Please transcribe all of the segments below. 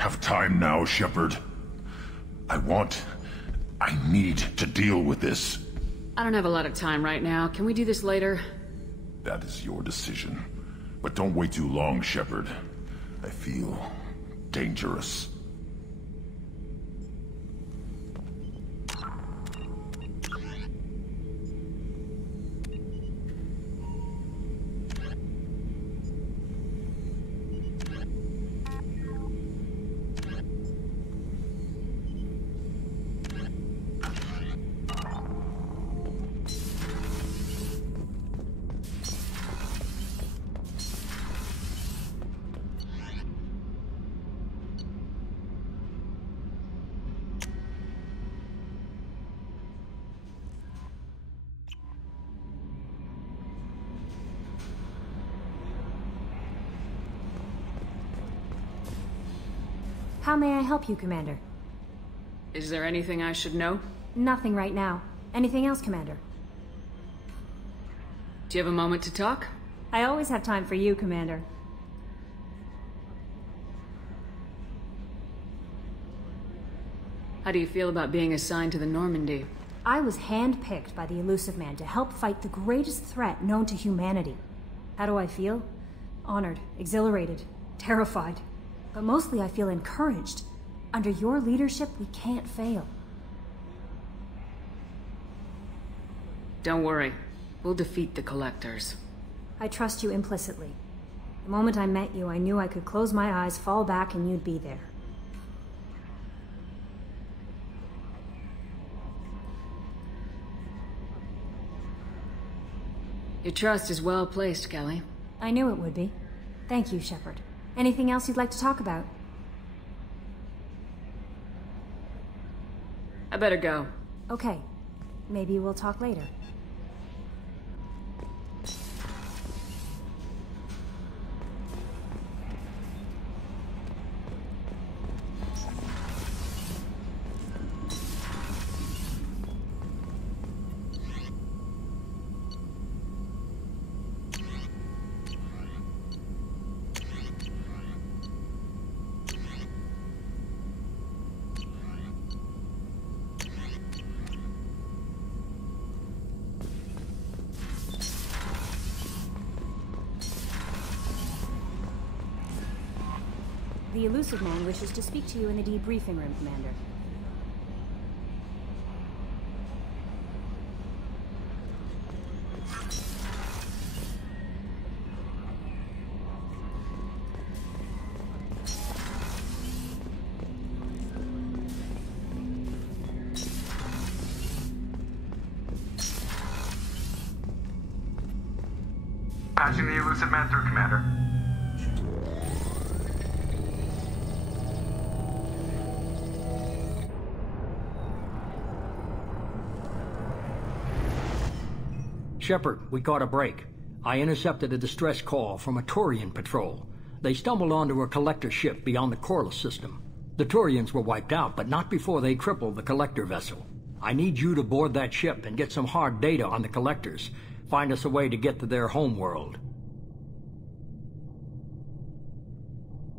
have time now, Shepard? I need to deal with this. I don't have a lot of time right now. Can we do this later? That is your decision. But don't wait too long, Shepard. I feel dangerous. How may I help you, Commander? Is there anything I should know? Nothing right now. Anything else, Commander? Do you have a moment to talk? I always have time for you, Commander. How do you feel about being assigned to the Normandy? I was handpicked by the Elusive Man to help fight the greatest threat known to humanity. How do I feel? Honored, exhilarated, terrified. But mostly I feel encouraged. Under your leadership, we can't fail. Don't worry. We'll defeat the Collectors. I trust you implicitly. The moment I met you, I knew I could close my eyes, fall back, and you'd be there. Your trust is well placed, Kelly. I knew it would be. Thank you, Shepard. Anything else you'd like to talk about? I better go. Okay. Maybe we'll talk later. The Elusive Man wishes to speak to you in the debriefing room, Commander. Patching the Elusive Man through, Commander. Shepard, we caught a break. I intercepted a distress call from a Turian patrol. They stumbled onto a collector ship beyond the Corliss system. The Turians were wiped out, but not before they crippled the collector vessel. I need you to board that ship and get some hard data on the collectors. Find us a way to get to their homeworld.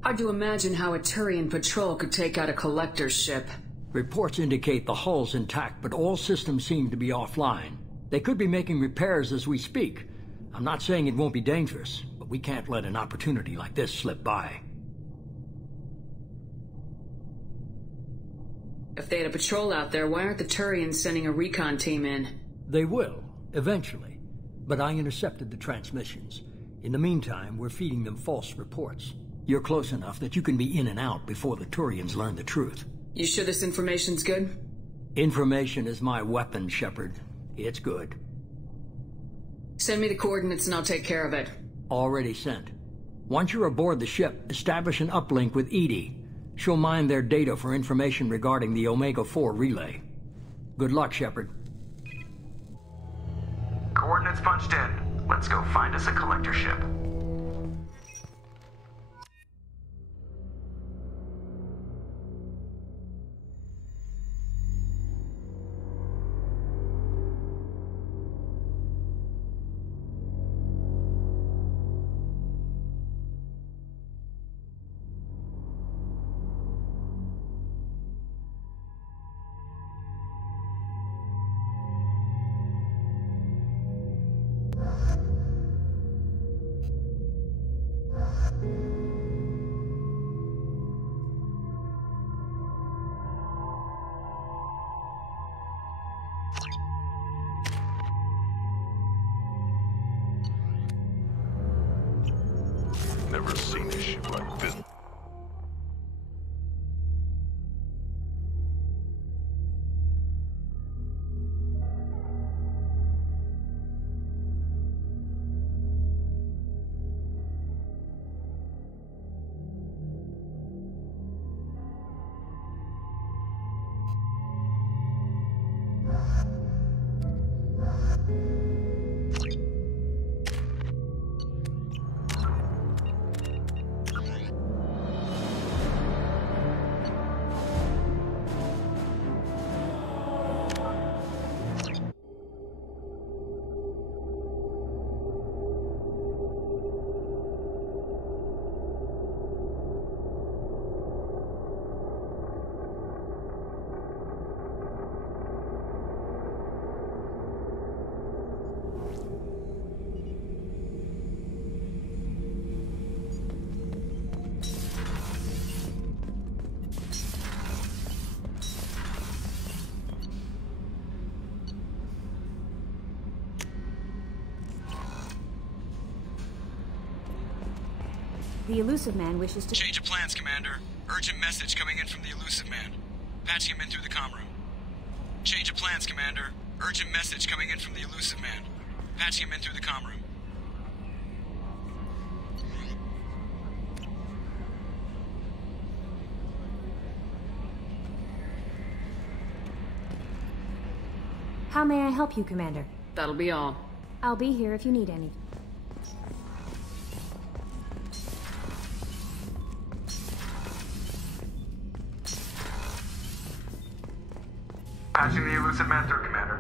Hard to imagine how a Turian patrol could take out a collector's ship. Reports indicate the hull's intact, but all systems seem to be offline. They could be making repairs as we speak. I'm not saying it won't be dangerous, but we can't let an opportunity like this slip by. If they had a patrol out there, why aren't the Turians sending a recon team in? They will, eventually. But I intercepted the transmissions. In the meantime, we're feeding them false reports. You're close enough that you can be in and out before the Turians learn the truth. You sure this information's good? Information is my weapon, Shepard. It's good. Send me the coordinates and I'll take care of it. Already sent. Once you're aboard the ship, establish an uplink with Edie. She'll mine their data for information regarding the Omega-4 relay. Good luck, Shepard. Coordinates punched in. Let's go find us a collector ship. Never seen a ship like this. The Elusive Man wishes to... Change of plans, Commander. Urgent message coming in from the Elusive Man. Patching him in through the comm room. Change of plans, Commander. Urgent message coming in from the Elusive Man. Patching him in through the comm room. How may I help you, Commander? That'll be all. I'll be here if you need any. Patching the Elusive Man through, Commander.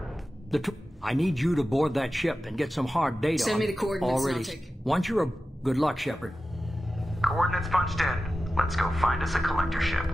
I need you to board that ship and get some hard data Send on me the it coordinates and I'll already. take... Once you're a... Good luck, Shepard. Coordinates punched in. Let's go find us a collector ship.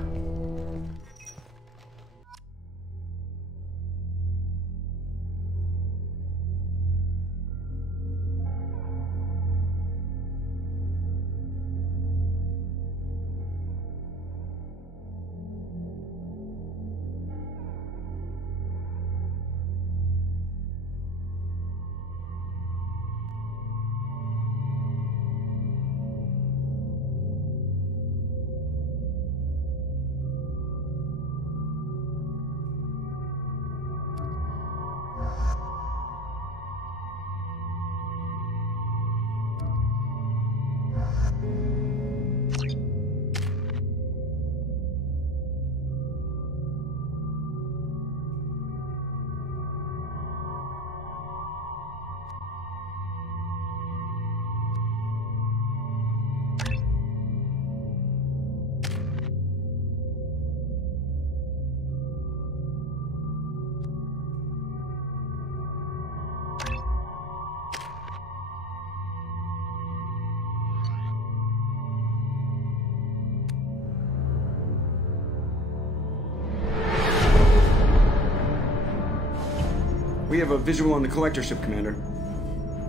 We have a visual on the collector ship, Commander.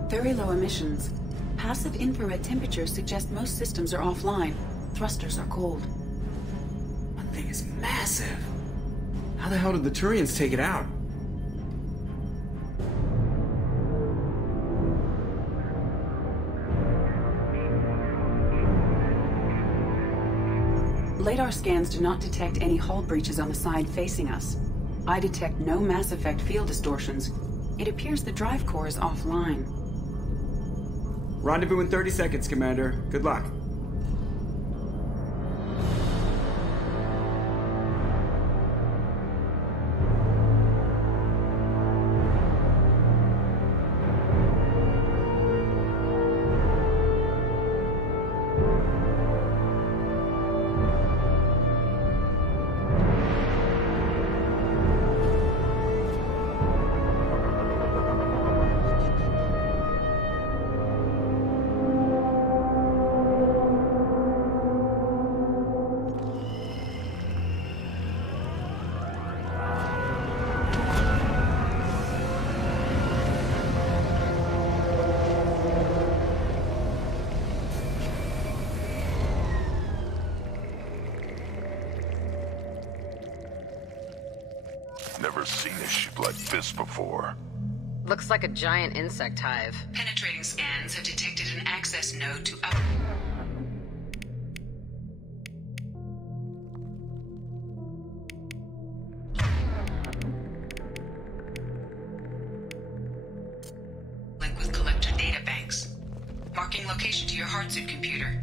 Very low emissions. Passive infrared temperatures suggest most systems are offline. Thrusters are cold. That thing is massive. How the hell did the Turians take it out? Radar scans do not detect any hull breaches on the side facing us. I detect no Mass Effect field distortions. It appears the drive core is offline. Rendezvous in 30 seconds, Commander. Good luck. Never seen a ship like this before. Looks like a giant insect hive. Penetrating scans have detected an access node to link with collector data banks. Marking location to your hardsuit computer.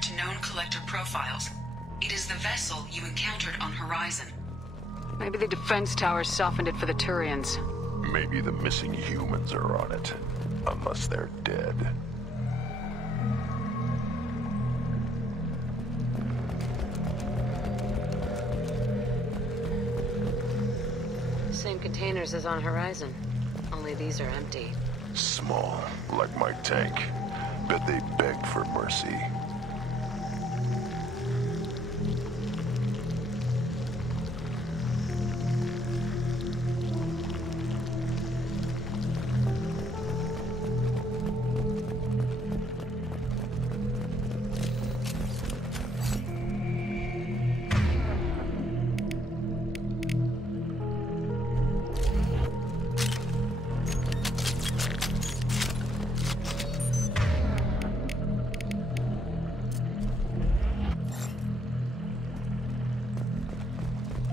To known collector profiles. It is the vessel you encountered on Horizon. Maybe the defense towers softened it for the Turians. Maybe the missing humans are on it. Unless they're dead. Same containers as on Horizon. Only these are empty. Small, like my tank. Bet they beg for mercy.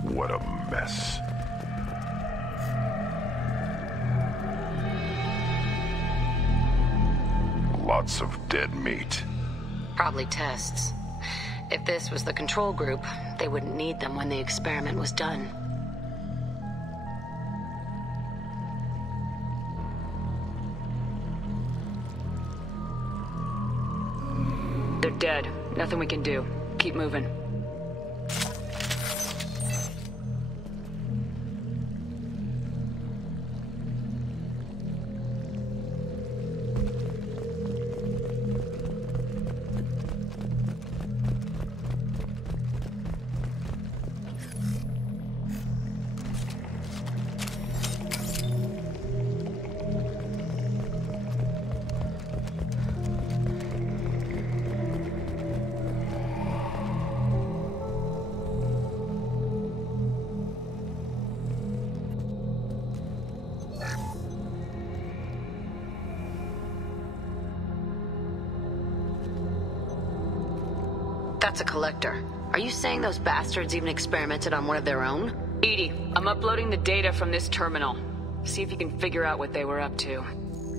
What a mess. Lots of dead meat. Probably tests. If this was the control group, they wouldn't need them when the experiment was done. They're dead. Nothing we can do. Keep moving. That's a collector. Are you saying those bastards even experimented on one of their own? Edie, I'm uploading the data from this terminal. See if you can figure out what they were up to.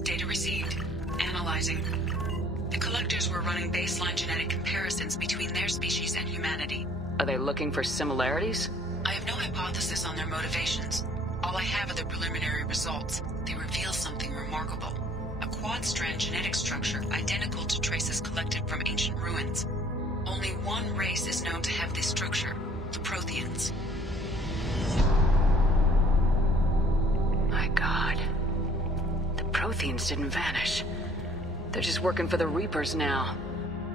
Data received. Analyzing. The collectors were running baseline genetic comparisons between their species and humanity. Are they looking for similarities? I have no hypothesis on their motivations. All I have are the preliminary results. They reveal something remarkable. A quad-strand genetic structure identical to traces collected from ancient ruins. Only one race is known to have this structure, the Protheans. My God. The Protheans didn't vanish. They're just working for the Reapers now.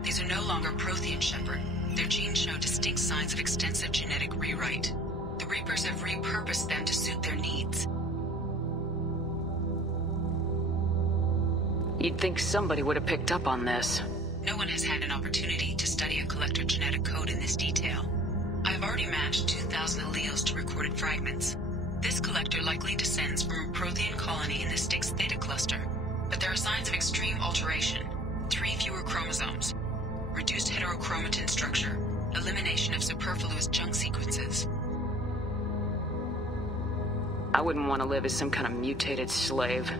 These are no longer Prothean, Shepard. Their genes show distinct signs of extensive genetic rewrite. The Reapers have repurposed them to suit their needs. You'd think somebody would have picked up on this. No one has had an opportunity to study a collector genetic code in this detail. I have already matched 2,000 alleles to recorded fragments. This collector likely descends from a Prothean colony in the Styx Theta cluster, but there are signs of extreme alteration. 3 fewer chromosomes, reduced heterochromatin structure, elimination of superfluous junk sequences. I wouldn't want to live as some kind of mutated slave.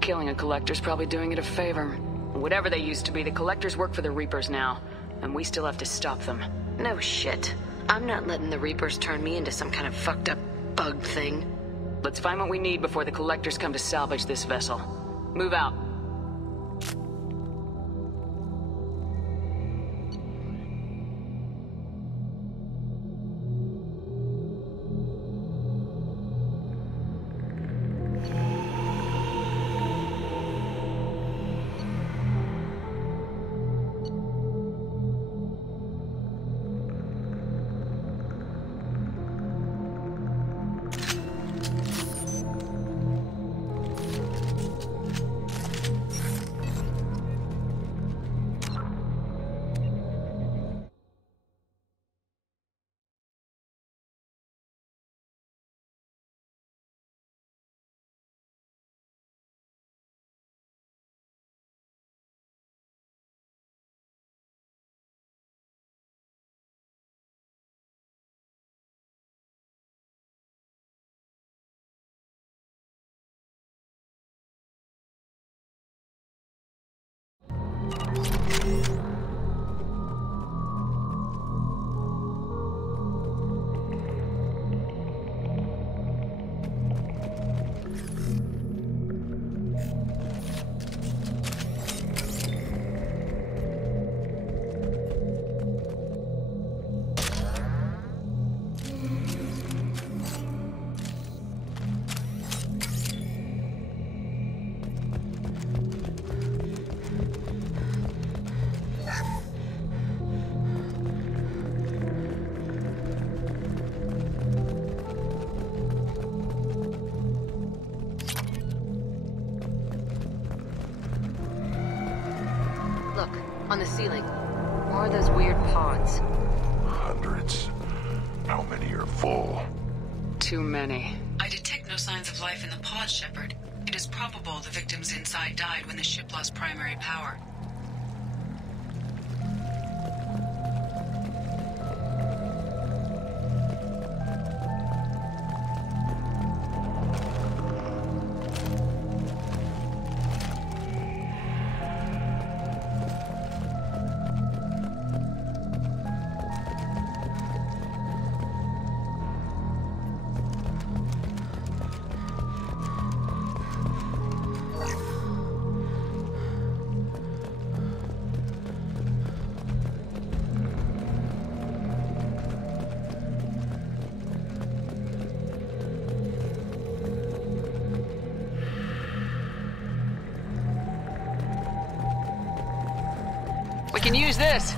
Killing a collector's probably doing it a favor. Whatever they used to be, the collectors work for the Reapers now, and we still have to stop them. No shit. I'm not letting the Reapers turn me into some kind of fucked up bug thing. Let's find what we need before the collectors come to salvage this vessel. Move out. On the ceiling. More of those weird pods. Hundreds. How many are full? Too many. I detect no signs of life in the pod, Shepard. It is probable the victims inside died when the ship lost primary power. We can use this.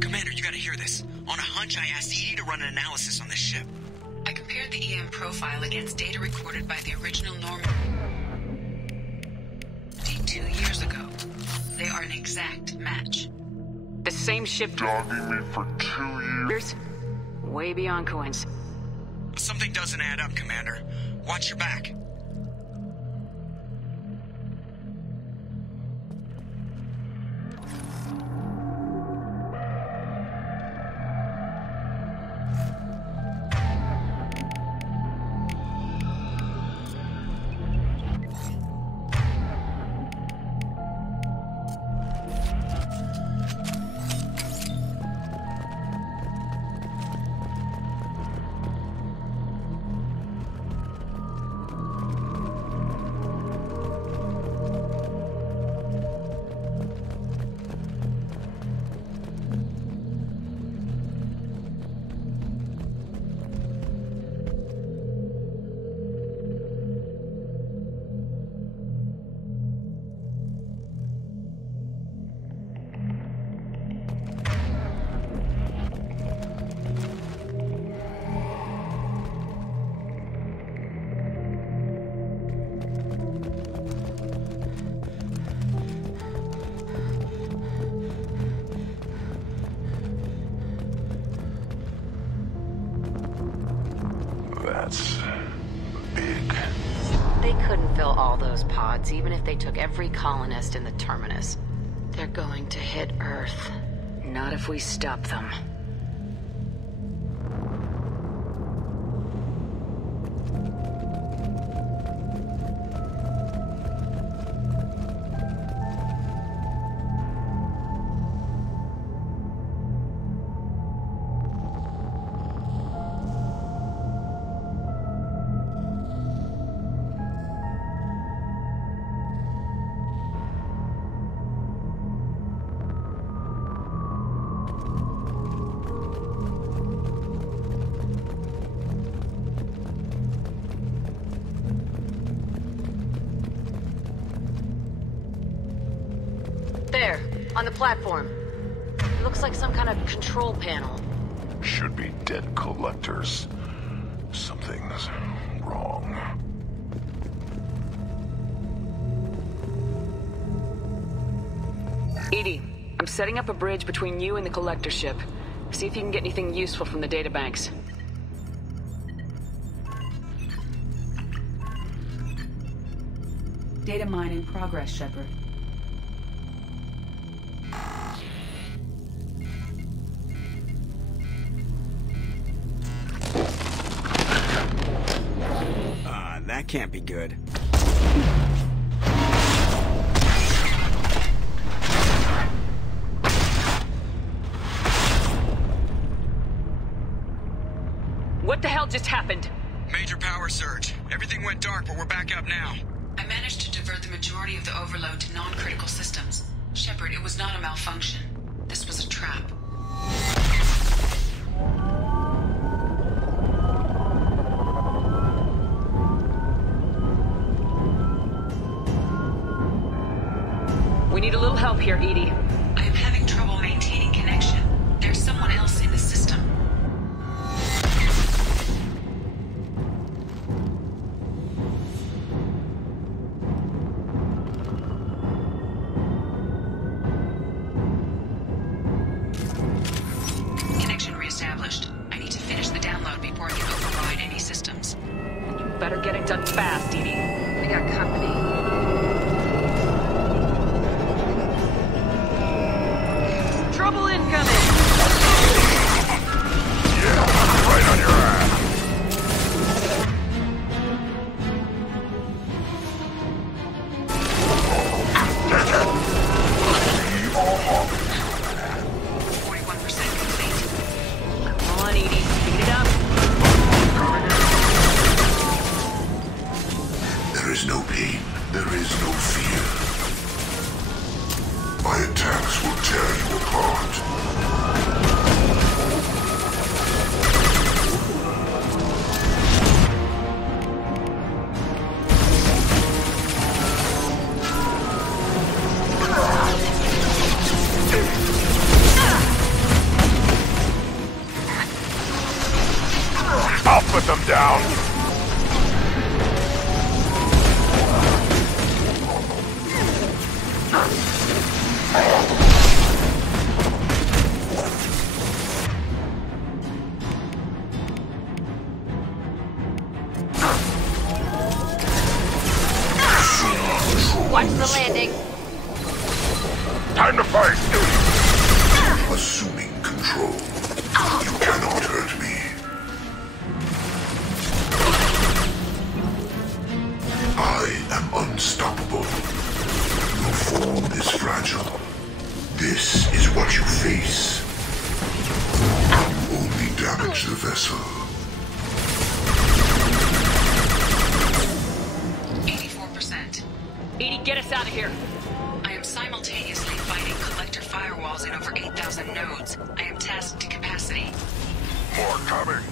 Commander, you gotta hear this. On a hunch, I asked Edie to run an analysis on this ship. I compared the EM profile against data recorded by the original Normandy 2 years ago. They are an exact match. The same ship Dogging me for 2 years? way beyond coincidence. Something doesn't add up, Commander. Watch your back. That's big. They couldn't fill all those pods, even if they took every colonist in the terminus. They're going to hit Earth. Not if we stop them. There, on the platform. Looks like some kind of control panel. Should be dead collectors. Something's wrong. Edie, I'm setting up a bridge between you and the collector ship. See if you can get anything useful from the databanks. Data mine in progress, Shepard. That can't be good. What the hell just happened? Major power surge. Everything went dark, but we're back up now. I managed to divert the majority of the overload to non-critical systems. Shepard, it was not a malfunction. This was a trap. We need a little help here, Edie. I am having trouble maintaining connection. There's someone else in the system. got company. Trouble incoming! Yeah, right on your ass. Take it. We are hungry. 41% complete. Come on, Edie, speed it up. There is no pain. There is no fear. My attacks will tear you apart. I'll put them down. Watch the landing. Time to fight! Assuming control. You cannot hurt me. I am unstoppable. Your form is fragile. This is what you face. You only damage the vessel. 84%. Edie, get us out of here. I am simultaneously fighting collector firewalls in over 8,000 nodes. I am tasked to capacity. More coming.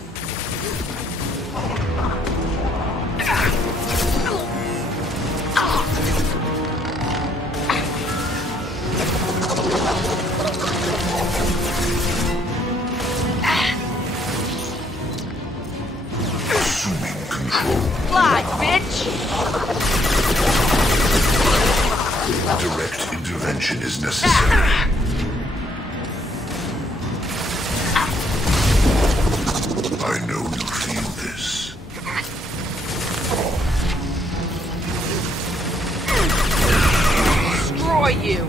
Assuming control. Fly, bitch! Direct intervention is necessary. I know you feel this. Destroy you!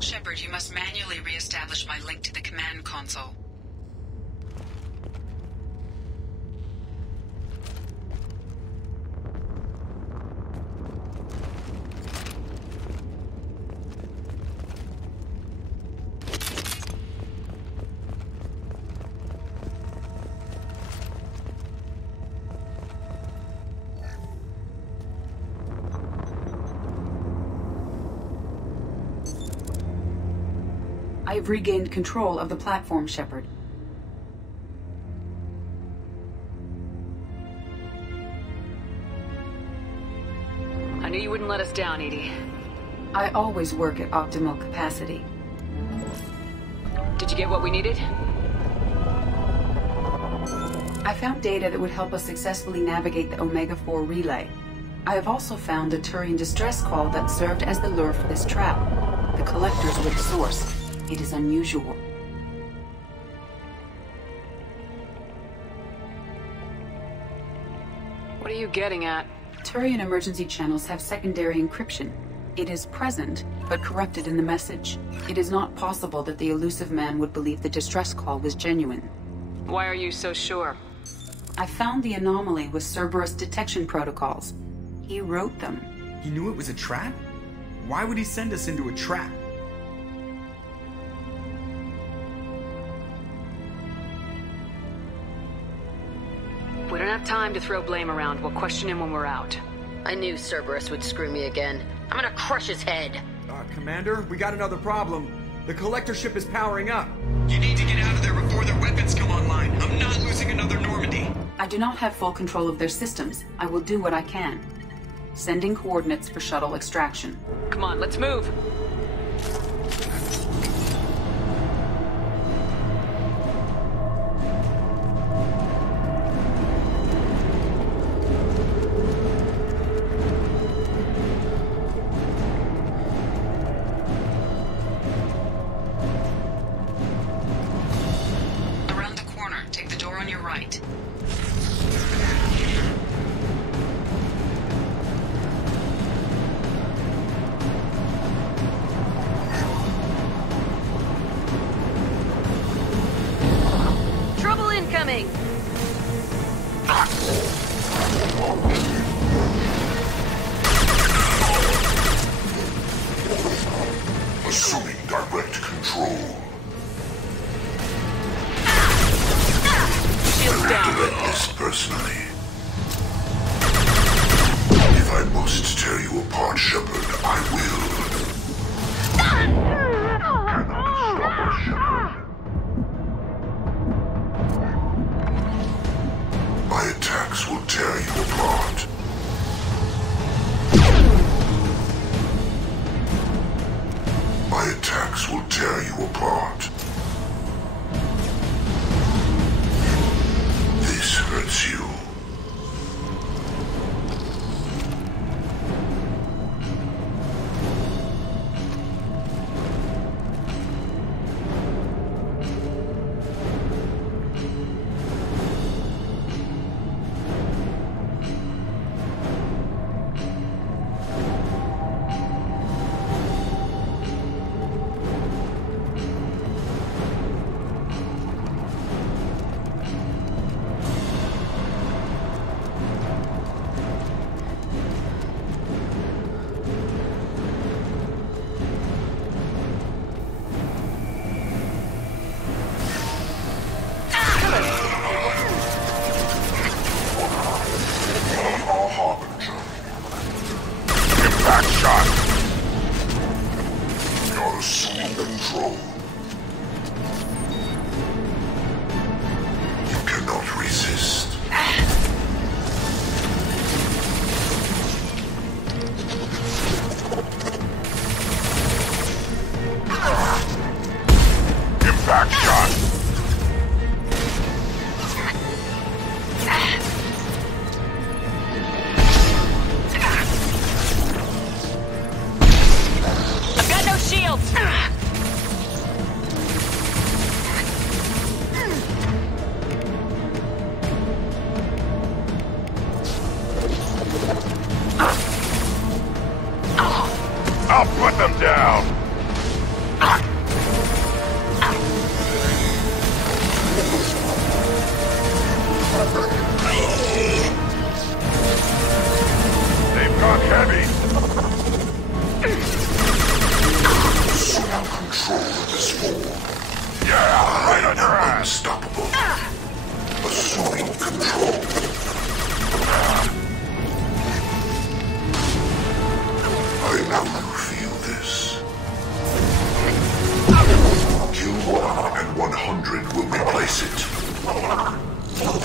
Shepard, you must manually re-establish my link to the command console. I have regained control of the platform, Shepard. I knew you wouldn't let us down, Edie. I always work at optimal capacity. Did you get what we needed? I found data that would help us successfully navigate the Omega-4 relay. I have also found a Turian distress call that served as the lure for this trap. The Collectors were the source. It is unusual. What are you getting at? Turian emergency channels have secondary encryption. It is present, but corrupted in the message. It is not possible that the elusive man would believe the distress call was genuine. Why are you so sure? I found the anomaly with Cerberus detection protocols. He wrote them. He knew it was a trap? Why would he send us into a trap? We don't have time to throw blame around. We'll question him when we're out. I knew Cerberus would screw me again. I'm gonna crush his head. Commander, we got another problem. The collector ship is powering up. You need to get out of there before their weapons come online. I'm not losing another Normandy. I do not have full control of their systems. I will do what I can. Sending coordinates for shuttle extraction. Come on, let's move. Around the corner, take the on your right. Trouble incoming! Assuming direct control. Shields down. Direct this personally. If I must tear you apart, Shepard, I will. Cannot stop us, Shepard. My attacks will tear you apart. My attacks will tear you apart. This hurts you. I'll put them down! They've gone heavy! Assume control of this form. Yeah, right on your ass! Unstoppable. Assuming control. I know you feel this. Kill 1 and 100 will replace it.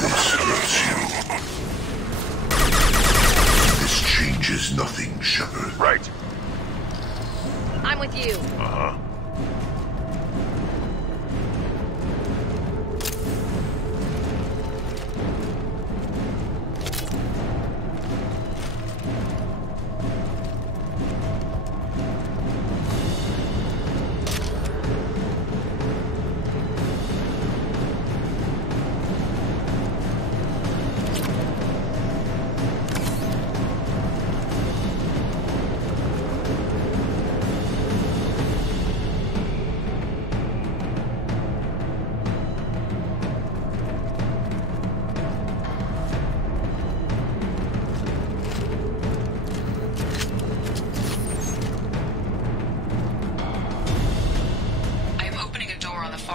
This hurts you. This changes nothing, Shepard. Right. I'm with you. Uh-huh.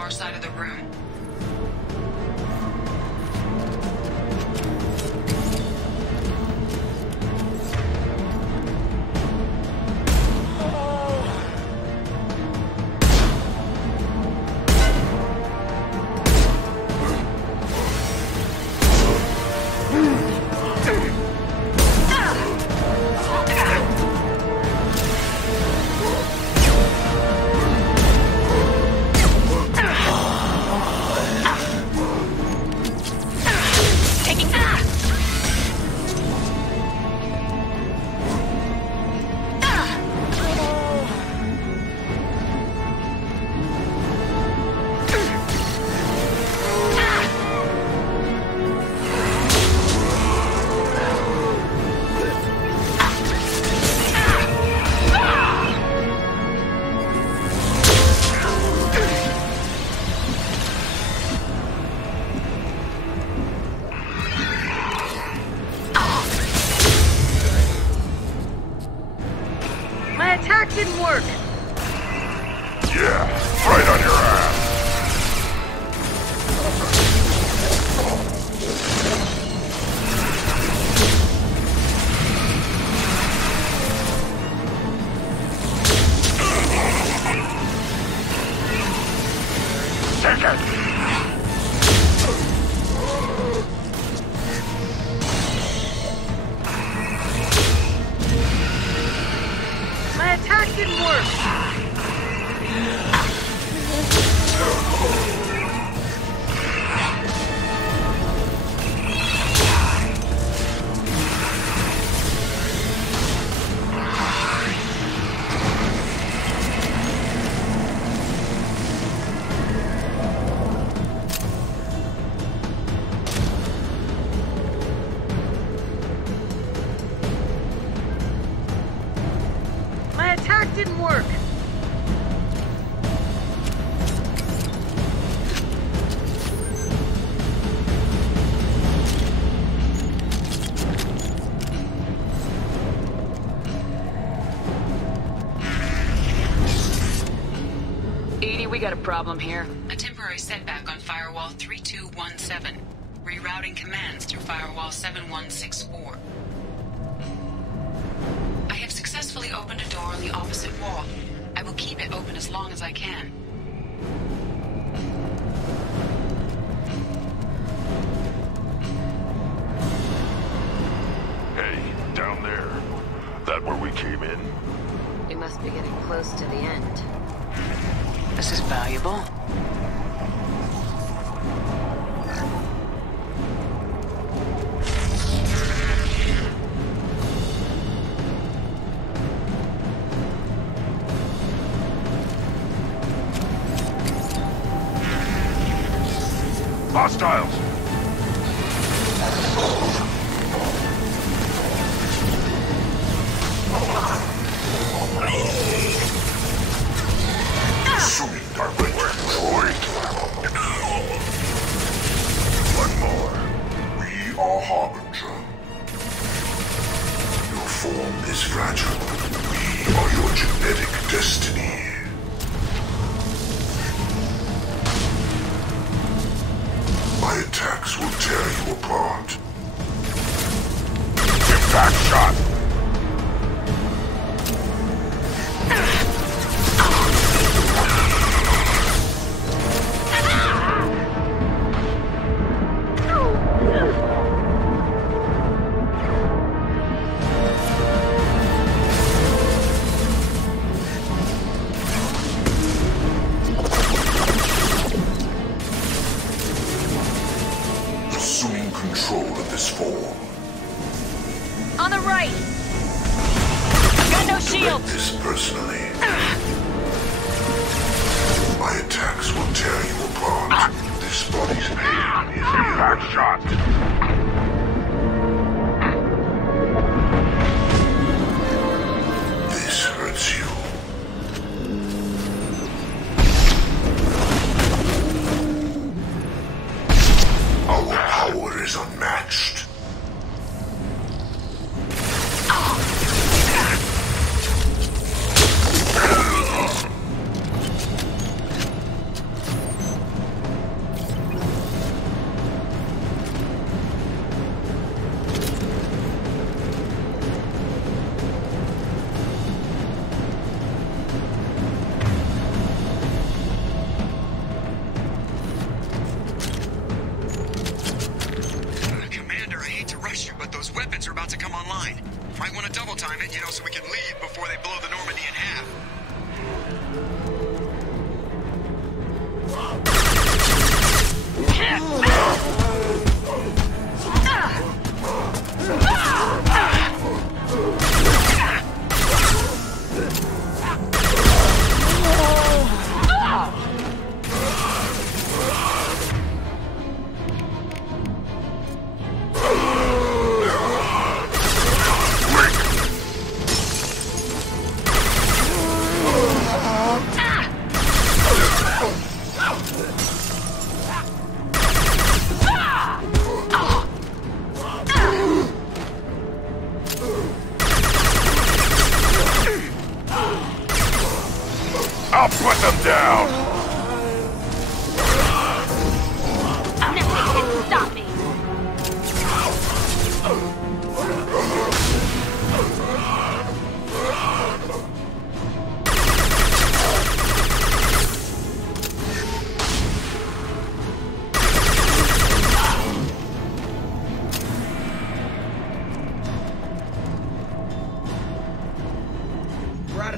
Side of the room. didn't work. Yeah, right on your ass. Take it! My attack didn't work. My attack didn't work. Edie, we got a problem here. A temporary setback on Firewall 3217. Rerouting commands through Firewall 7164. I have successfully opened a door on the opposite wall. I will keep it open as long as I can. Hey, down there. That where we came in? We must be getting close to the end. This is valuable. Hostiles! Sweet darling, wait. One more. We are Harbinger. Your form is fragile. We are your genetic destiny. My attacks will tear you apart. Impact shot! Assuming control of this form. On the right! I've got no shield! Take this personally. My attacks will tear you apart. This body's pain is a back shot. This hurts you. Our power is unmatched. Commander, I hate to rush you, but those weapons are about to come online. Might want to double time it, so we can leave before they blow the Normandy in half.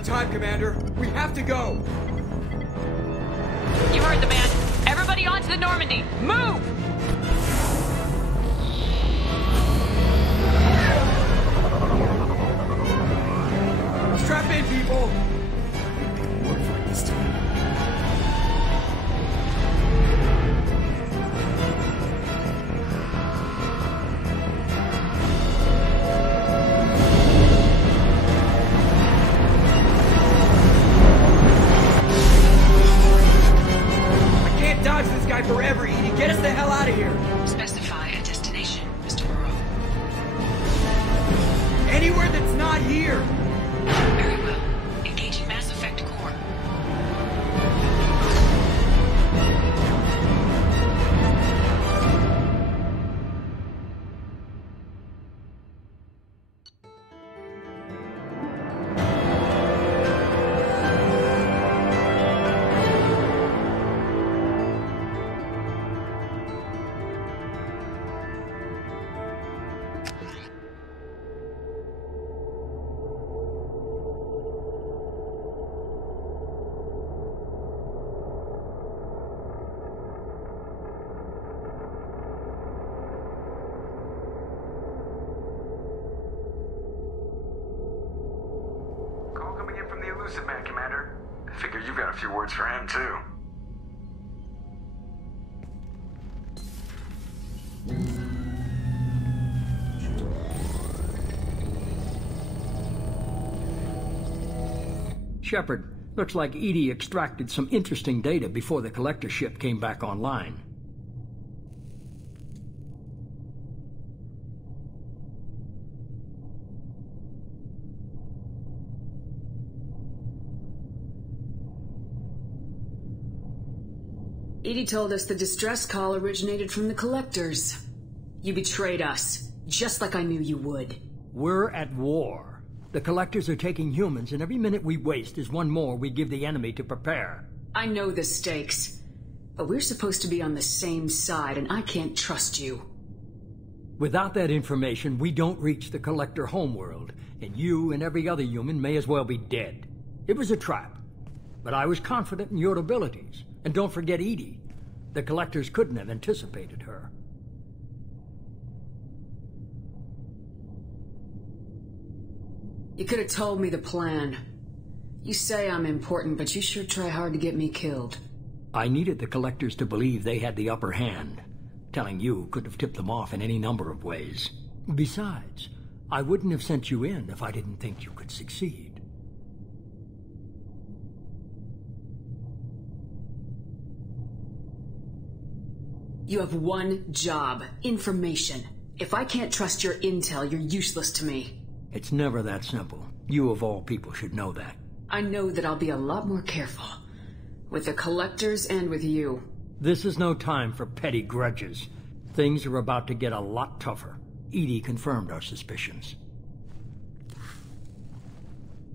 time, Commander. We have to go. You heard the man. Everybody onto the Normandy. Move! Strap in, people. Work for it this time. Dodge this guy forever, Edie. Get us the hell out of here. Specify a destination, Mr. Burrow. Anywhere that's not here. Very well. Engaging Mass Effect core. Man, Commander. I figure you've got a few words for him, too. Shepard, looks like Edie extracted some interesting data before the collector ship came back online. Edie told us the distress call originated from the collectors. You betrayed us, just like I knew you would. We're at war. The collectors are taking humans, and every minute we waste is one more we give the enemy to prepare. I know the stakes, but we're supposed to be on the same side, and I can't trust you. Without that information, we don't reach the collector homeworld, and you and every other human may as well be dead. It was a trap, but I was confident in your abilities. And don't forget Edie. The collectors couldn't have anticipated her. You could have told me the plan. You say I'm important, but you sure try hard to get me killed. I needed the collectors to believe they had the upper hand. Telling you could have tipped them off in any number of ways. Besides, I wouldn't have sent you in if I didn't think you could succeed. You have one job. Information. If I can't trust your intel, you're useless to me. It's never that simple. You of all people should know that. I know that I'll be a lot more careful. With the collectors and with you. This is no time for petty grudges. Things are about to get a lot tougher. Edie confirmed our suspicions.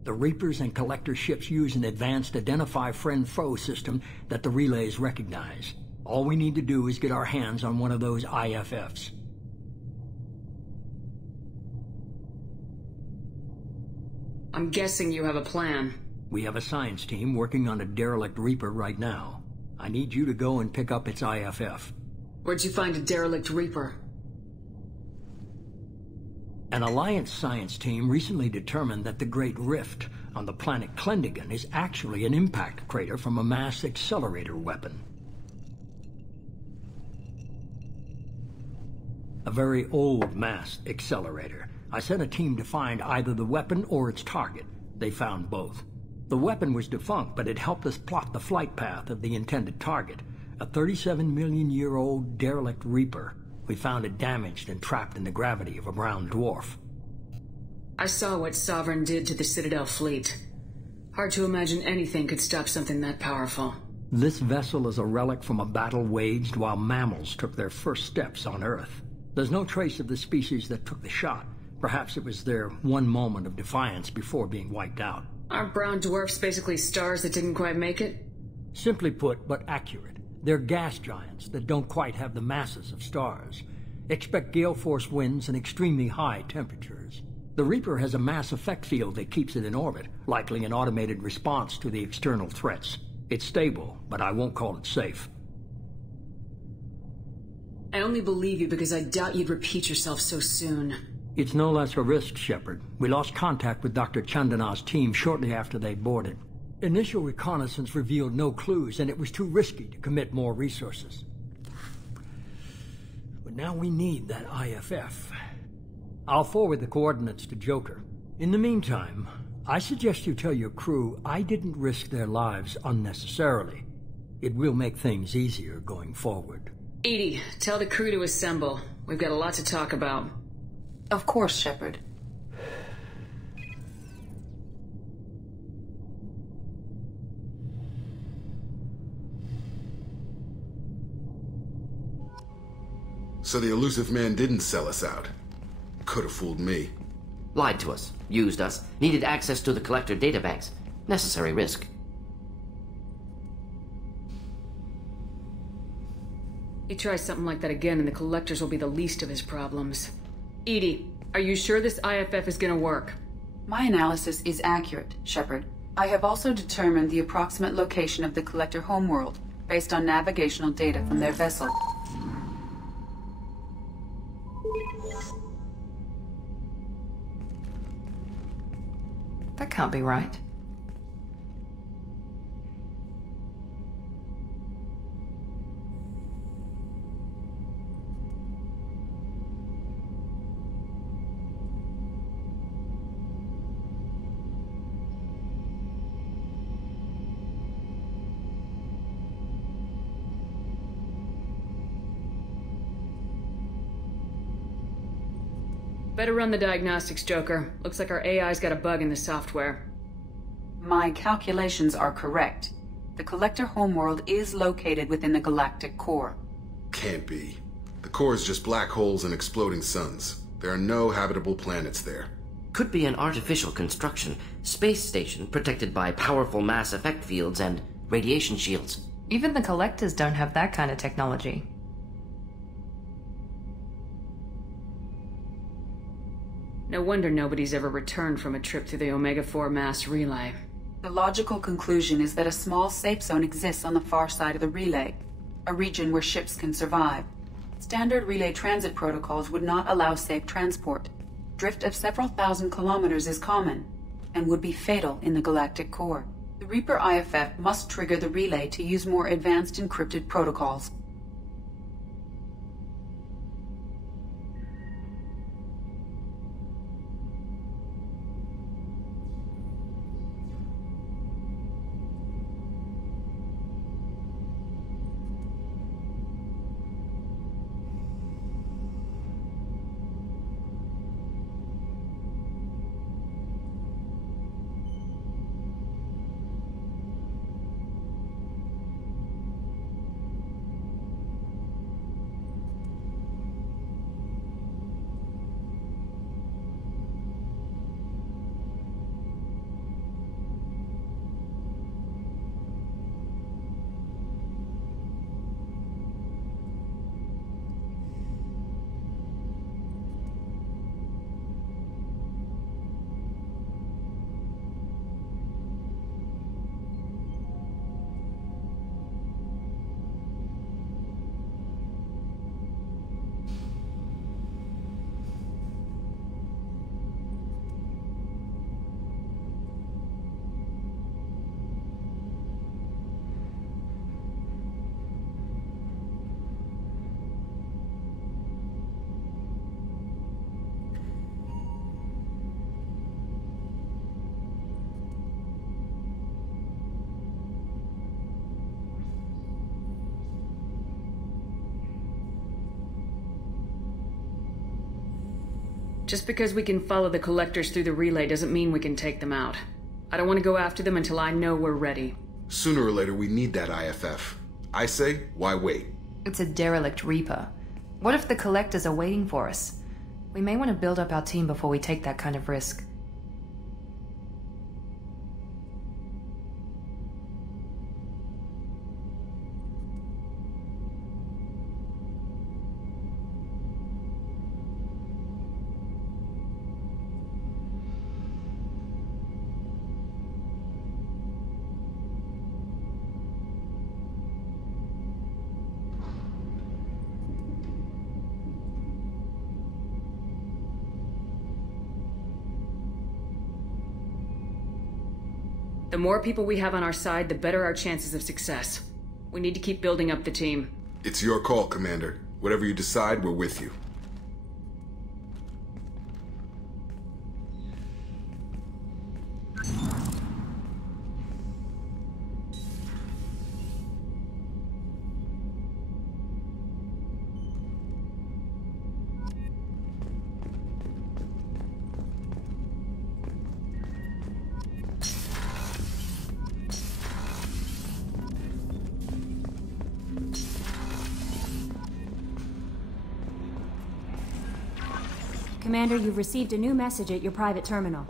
The Reapers and Collector ships use an advanced Identify Friend-Foe system that the relays recognize. All we need to do is get our hands on one of those IFFs. I'm guessing you have a plan. We have a science team working on a derelict Reaper right now. I need you to go and pick up its IFF. Where'd you find a derelict Reaper? An Alliance science team recently determined that the Great Rift on the planet Klendigan is actually an impact crater from a mass accelerator weapon. A very old mass accelerator. I sent a team to find either the weapon or its target. They found both. The weapon was defunct, but it helped us plot the flight path of the intended target. A 37-million-year-old derelict Reaper. We found it damaged and trapped in the gravity of a brown dwarf. I saw what Sovereign did to the Citadel fleet. Hard to imagine anything could stop something that powerful. This vessel is a relic from a battle waged while mammals took their first steps on Earth. There's no trace of the species that took the shot. Perhaps it was their one moment of defiance before being wiped out. Aren't brown dwarfs basically stars that didn't quite make it? Simply put, but accurate. They're gas giants that don't quite have the masses of stars. Expect gale force winds and extremely high temperatures. The Reaper has a mass effect field that keeps it in orbit, likely an automated response to the external threats. It's stable, but I won't call it safe. I only believe you because I doubt you'd repeat yourself so soon. It's no less a risk, Shepard. We lost contact with Dr. Chandana's team shortly after they boarded. Initial reconnaissance revealed no clues, and it was too risky to commit more resources. But now we need that IFF. I'll forward the coordinates to Joker. In the meantime, I suggest you tell your crew I didn't risk their lives unnecessarily. It will make things easier going forward. Edie, tell the crew to assemble. We've got a lot to talk about. Of course, Shepard. So the elusive man didn't sell us out. Could have fooled me. Lied to us, used us, needed access to the collector databanks. Necessary risk. He tries something like that again and the collectors will be the least of his problems. Edie, are you sure this IFF is gonna work? My analysis is accurate, Shepard. I have also determined the approximate location of the collector homeworld, based on navigational data from their vessel. That can't be right. Better run the diagnostics, Joker. Looks like our AI's got a bug in the software. My calculations are correct. The collector homeworld is located within the galactic core. Can't be. The core is just black holes and exploding suns. There are no habitable planets there. Could be an artificial construction, space station protected by powerful mass effect fields and radiation shields. Even the collectors don't have that kind of technology. No wonder nobody's ever returned from a trip through the Omega-4 mass relay. The logical conclusion is that a small safe zone exists on the far side of the relay, a region where ships can survive. Standard relay transit protocols would not allow safe transport. Drift of several thousand kilometers is common, and would be fatal in the galactic core. The Reaper IFF must trigger the relay to use more advanced encrypted protocols. Just because we can follow the collectors through the relay doesn't mean we can take them out. I don't want to go after them until I know we're ready. Sooner or later, we need that IFF. I say, why wait? It's a derelict Reaper. What if the collectors are waiting for us? We may want to build up our team before we take that kind of risk. The more people we have on our side, the better our chances of success. We need to keep building up the team. It's your call, Commander. Whatever you decide, we're with you. Commander, you've received a new message at your private terminal.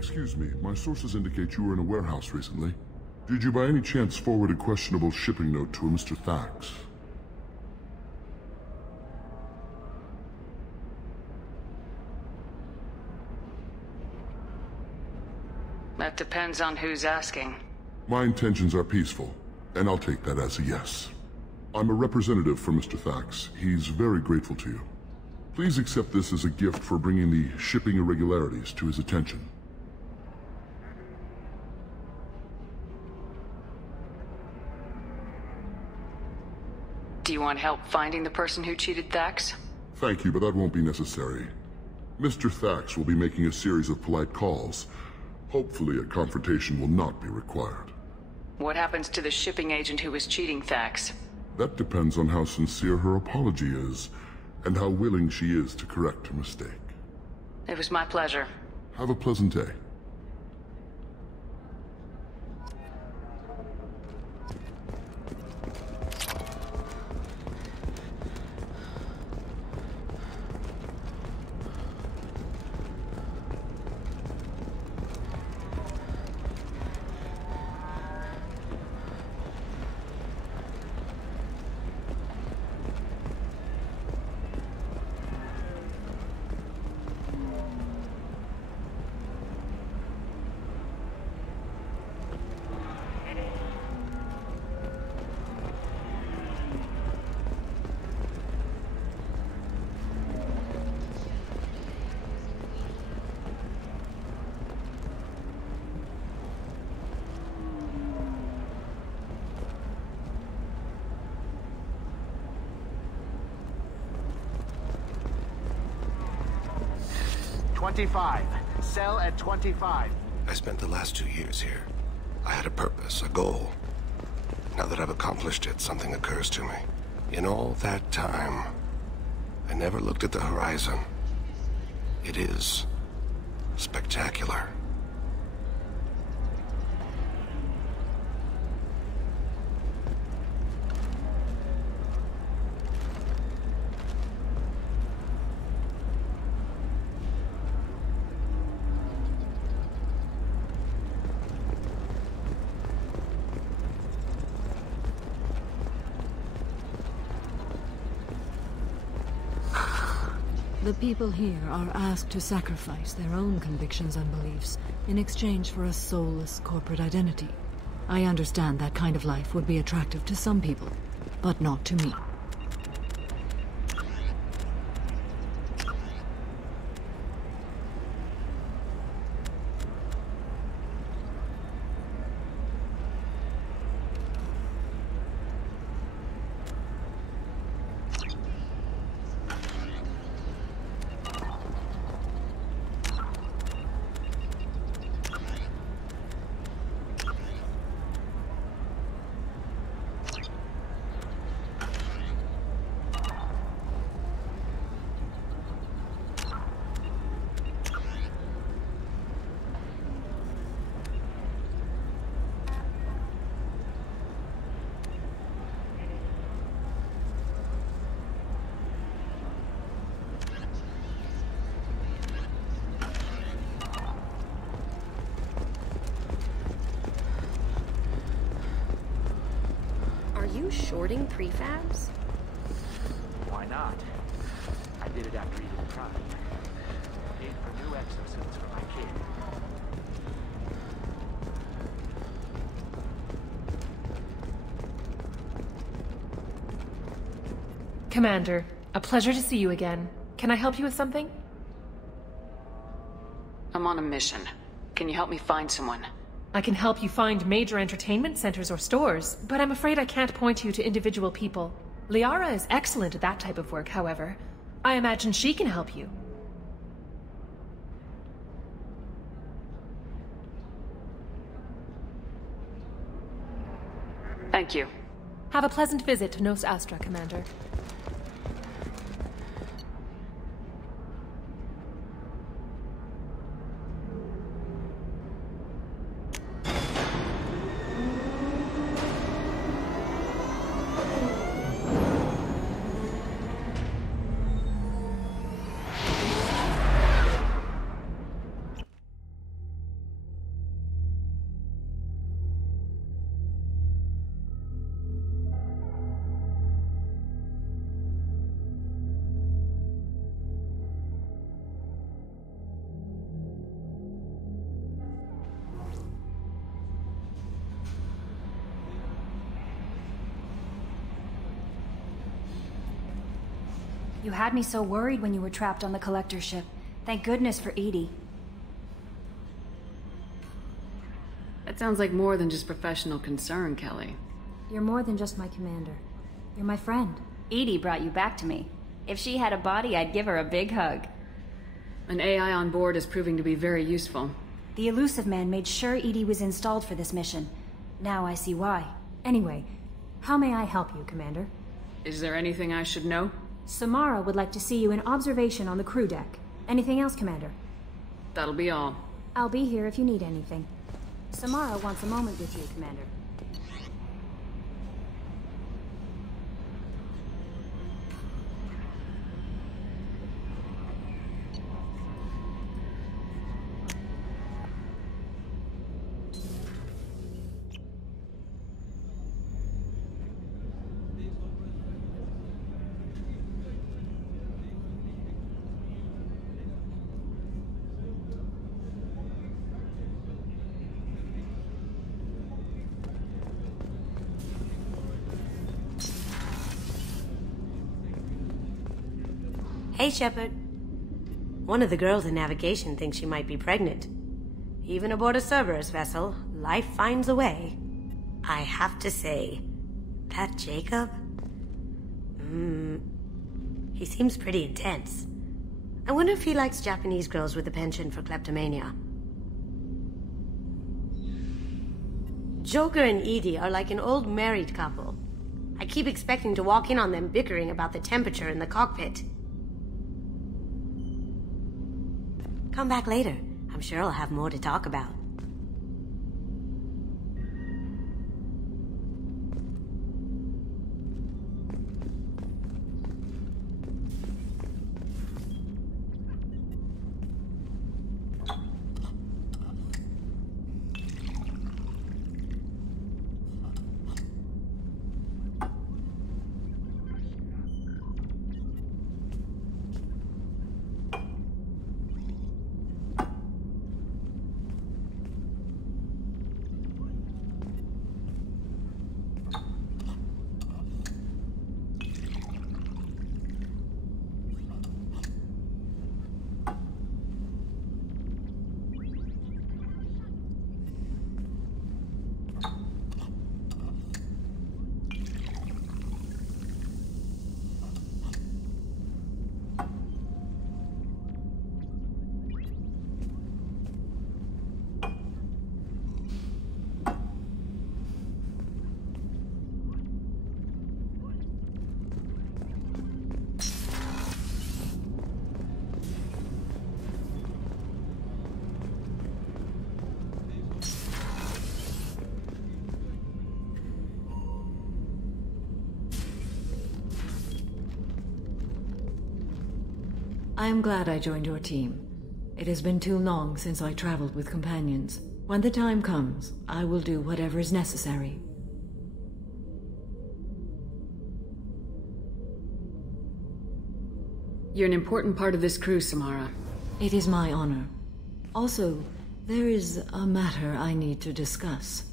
Excuse me, my sources indicate you were in a warehouse recently. Did you by any chance forward a questionable shipping note to a Mr. Thax? That depends on who's asking. My intentions are peaceful, and I'll take that as a yes. I'm a representative for Mr. Thax. He's very grateful to you. Please accept this as a gift for bringing the shipping irregularities to his attention. Do you want help finding the person who cheated Thax? Thank you, but that won't be necessary. Mr. Thax will be making a series of polite calls. Hopefully a confrontation will not be required. What happens to the shipping agent who was cheating Thax? That depends on how sincere her apology is, and how willing she is to correct her mistake. It was my pleasure. Have a pleasant day. Sell at 25. I spent the last 2 years here. I had a purpose, a goal. Now that I've accomplished it, something occurs to me. In all that time, I never looked at the horizon. It is spectacular. The people here are asked to sacrifice their own convictions and beliefs in exchange for a soulless corporate identity. I understand that kind of life would be attractive to some people, but not to me. Shorting prefabs? Why not? I did it after eating the product. Paid for new exosuits for my kid. Commander, a pleasure to see you again. Can I help you with something? I'm on a mission. Can you help me find someone? I can help you find major entertainment centers or stores, but I'm afraid I can't point you to individual people. Liara is excellent at that type of work, however. I imagine she can help you. Thank you. Have a pleasant visit to Nos Astra, Commander. You had me so worried when you were trapped on the collector ship. Thank goodness for Edie. That sounds like more than just professional concern, Kelly. You're more than just my commander. You're my friend. Edie brought you back to me. If she had a body, I'd give her a big hug. An AI on board is proving to be very useful. The elusive man made sure Edie was installed for this mission. Now I see why. Anyway, how may I help you, Commander? Is there anything I should know? Samara would like to see you in observation on the crew deck. Anything else, Commander? That'll be all. I'll be here if you need anything. Samara wants a moment with you, Commander. Hey, Shepard. One of the girls in navigation thinks she might be pregnant. Even aboard a Cerberus vessel, life finds a way. I have to say, that Jacob? He seems pretty intense. I wonder if he likes Japanese girls with a penchant for kleptomania. Joker and Edie are like an old married couple. I keep expecting to walk in on them bickering about the temperature in the cockpit. Come back later. I'm sure I'll have more to talk about. I am glad I joined your team. It has been too long since I traveled with companions. When the time comes, I will do whatever is necessary. You're an important part of this crew, Samara. It is my honor. Also, there is a matter I need to discuss.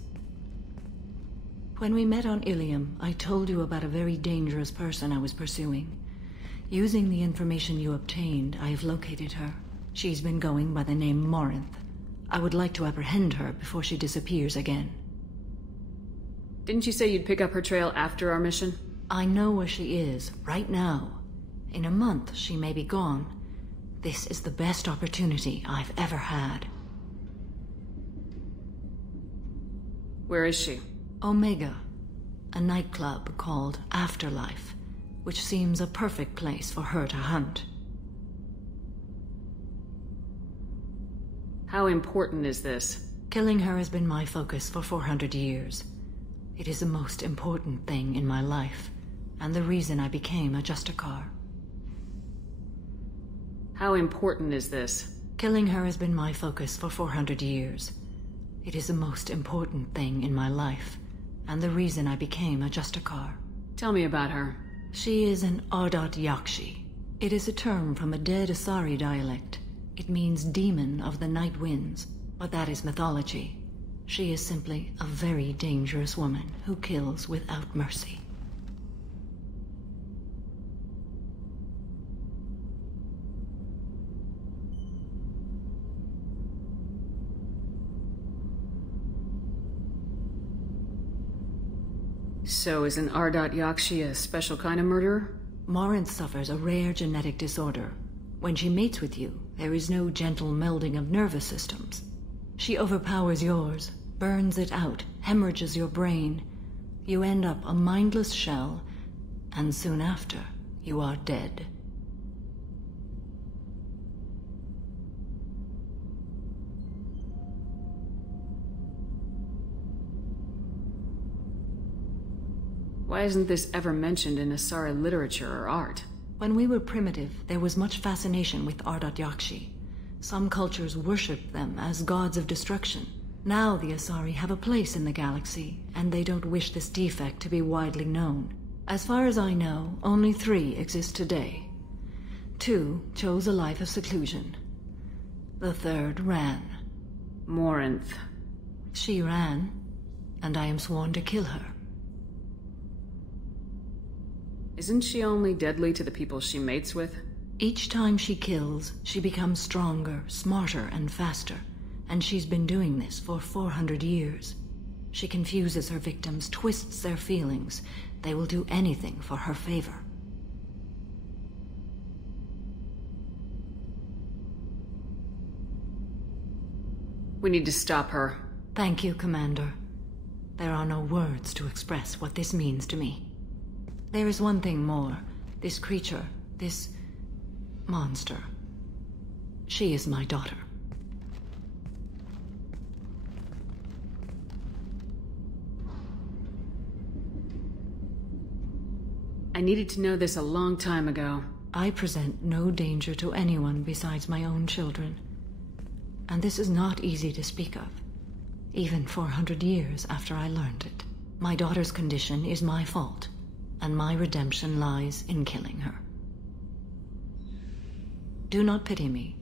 When we met on Ilium, I told you about a very dangerous person I was pursuing. Using the information you obtained, I have located her. She's been going by the name Morinth. I would like to apprehend her before she disappears again. Didn't you say you'd pick up her trail after our mission? I know where she is, right now. In a month, she may be gone. This is the best opportunity I've ever had. Where is she? Omega, a nightclub called Afterlife, which seems a perfect place for her to hunt. How important is this? Killing her has been my focus for 400 years. It is the most important thing in my life, and the reason I became a Justicar. How important is this? Killing her has been my focus for 400 years. It is the most important thing in my life, and the reason I became a Justicar. Tell me about her. She is an Ardot Yakshi. It is a term from a dead Asari dialect. It means demon of the night winds, but that is mythology. She is simply a very dangerous woman who kills without mercy. So is an R.Yakshi a special kind of murderer? Morinth suffers a rare genetic disorder. When she mates with you, there is no gentle melding of nervous systems. She overpowers yours, burns it out, hemorrhages your brain. You end up a mindless shell, and soon after, you are dead. Why isn't this ever mentioned in Asari literature or art? When we were primitive, there was much fascination with R.Yakshi. Some cultures worshipped them as gods of destruction. Now the Asari have a place in the galaxy, and they don't wish this defect to be widely known. As far as I know, only 3 exist today. 2 chose a life of seclusion. The 3rd ran. Morinth. She ran, and I am sworn to kill her. Isn't she only deadly to the people she mates with? Each time she kills, she becomes stronger, smarter, and faster. And she's been doing this for 400 years. She confuses her victims, twists their feelings. They will do anything for her favor. We need to stop her. Thank you, Commander. There are no words to express what this means to me. There is one thing more. This creature, this monster. She is my daughter. I needed to know this a long time ago. I present no danger to anyone besides my own children. And this is not easy to speak of, even 400 years after I learned it. My daughter's condition is my fault, and my redemption lies in killing her. Do not pity me.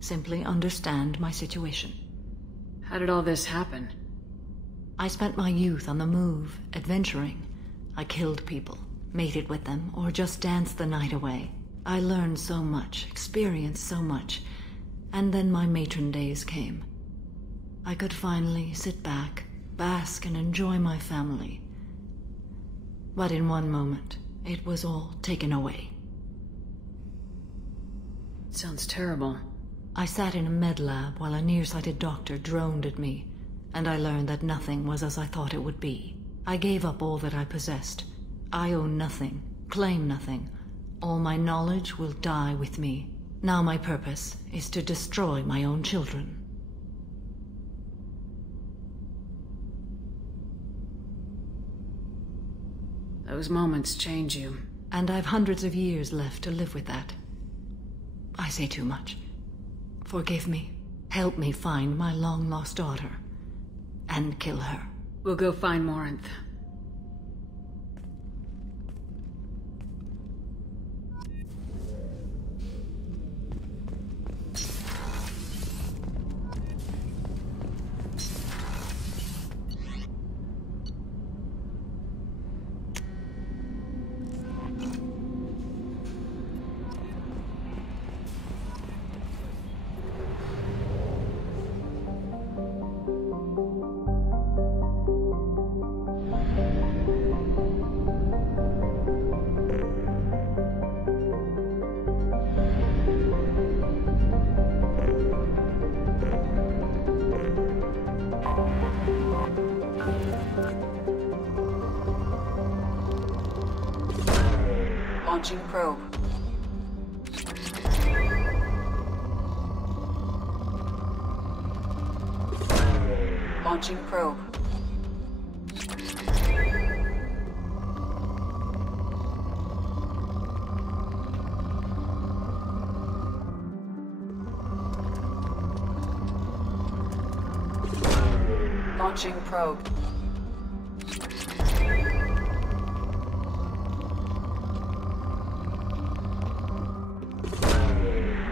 Simply understand my situation. How did all this happen? I spent my youth on the move, adventuring. I killed people, mated with them, or just danced the night away. I learned so much, experienced so much, and then my matron days came. I could finally sit back, bask, and enjoy my family. But in one moment, it was all taken away. It sounds terrible. I sat in a med lab while a nearsighted doctor droned at me, and I learned that nothing was as I thought it would be. I gave up all that I possessed. I own nothing, claim nothing. All my knowledge will die with me. Now my purpose is to destroy my own children. Those moments change you. And I've hundreds of years left to live with that. I say too much. Forgive me. Help me find my long-lost daughter. And kill her. We'll go find Morinth. Launching probe. Launching probe. Launching probe.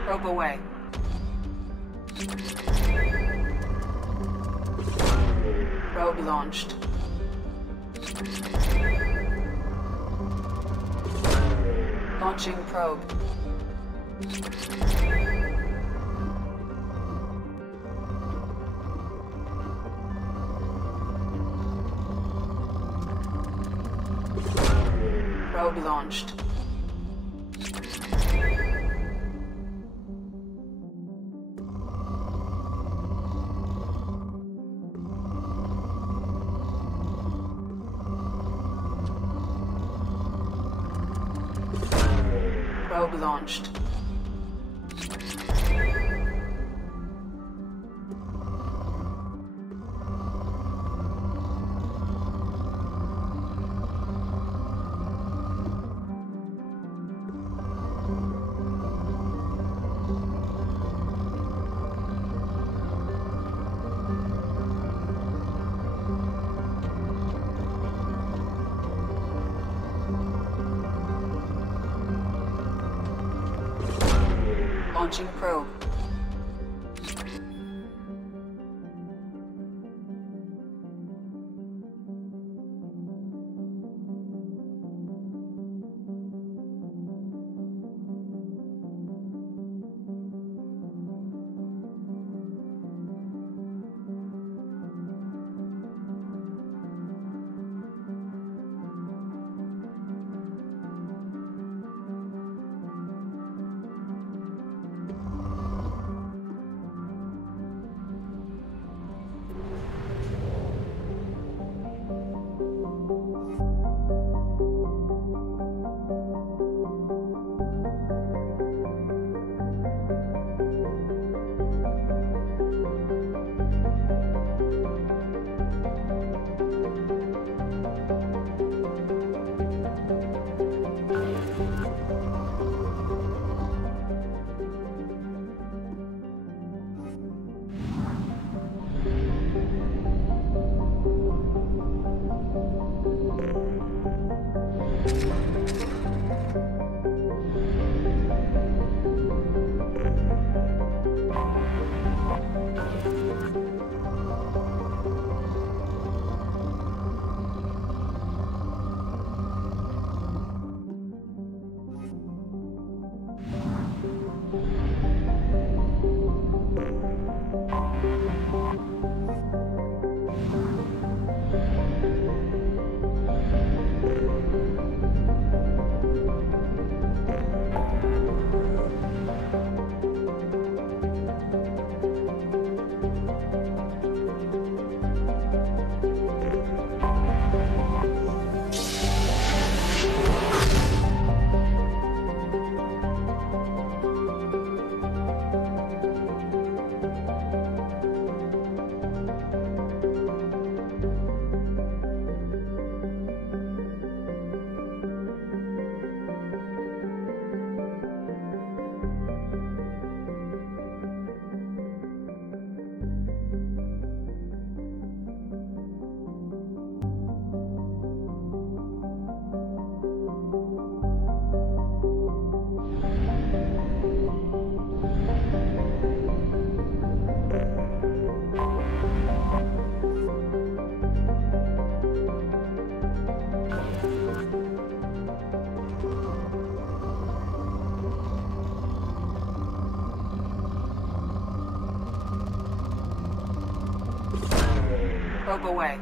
Probe away. Probe launched. Launching probe. Probe launched. Probe launched. Launching probe. Probe away.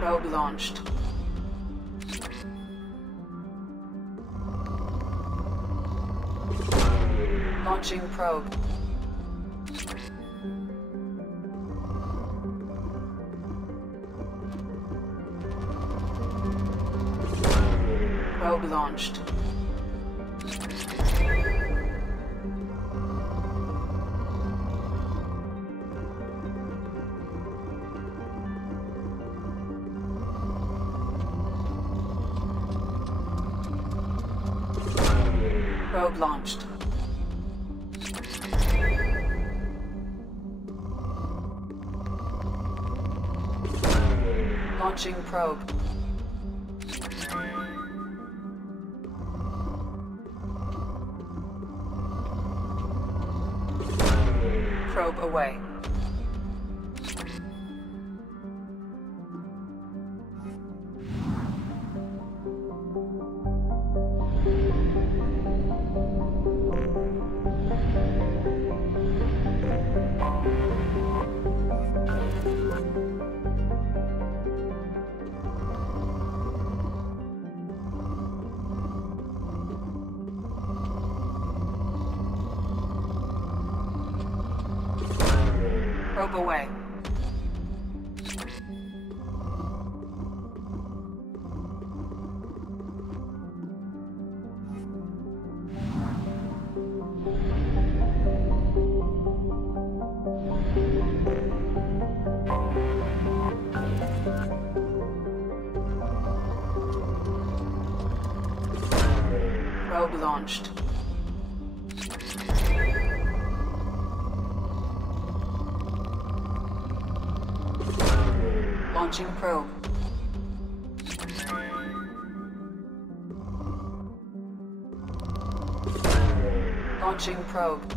Probe launched. Launching probe. Probe launched. Probe launched. Launching probe. Probe away. Probe away. Probe launched. Launching probe. Launching probe.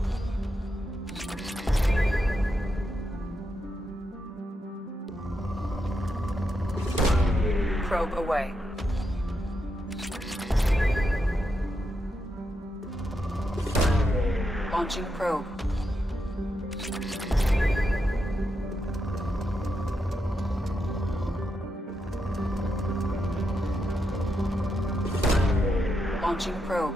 Probe away. Launching probe. Launching probe.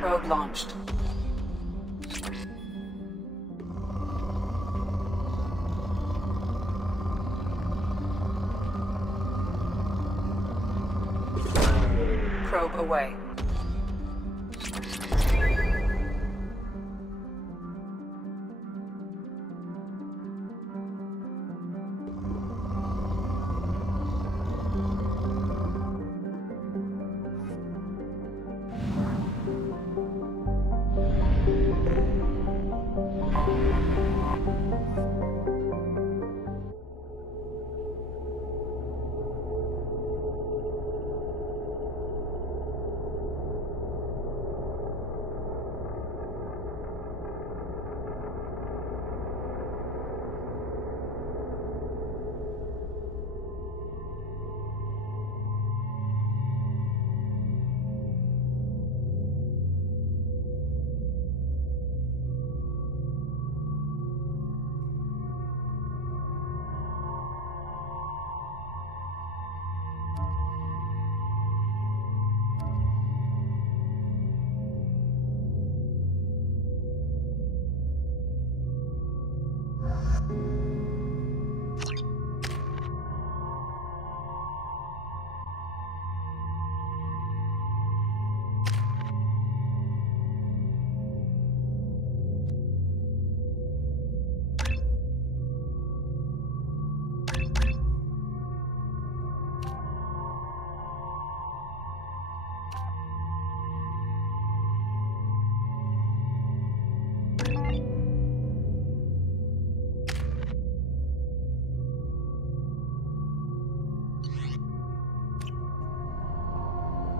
Probe launched. Probe away.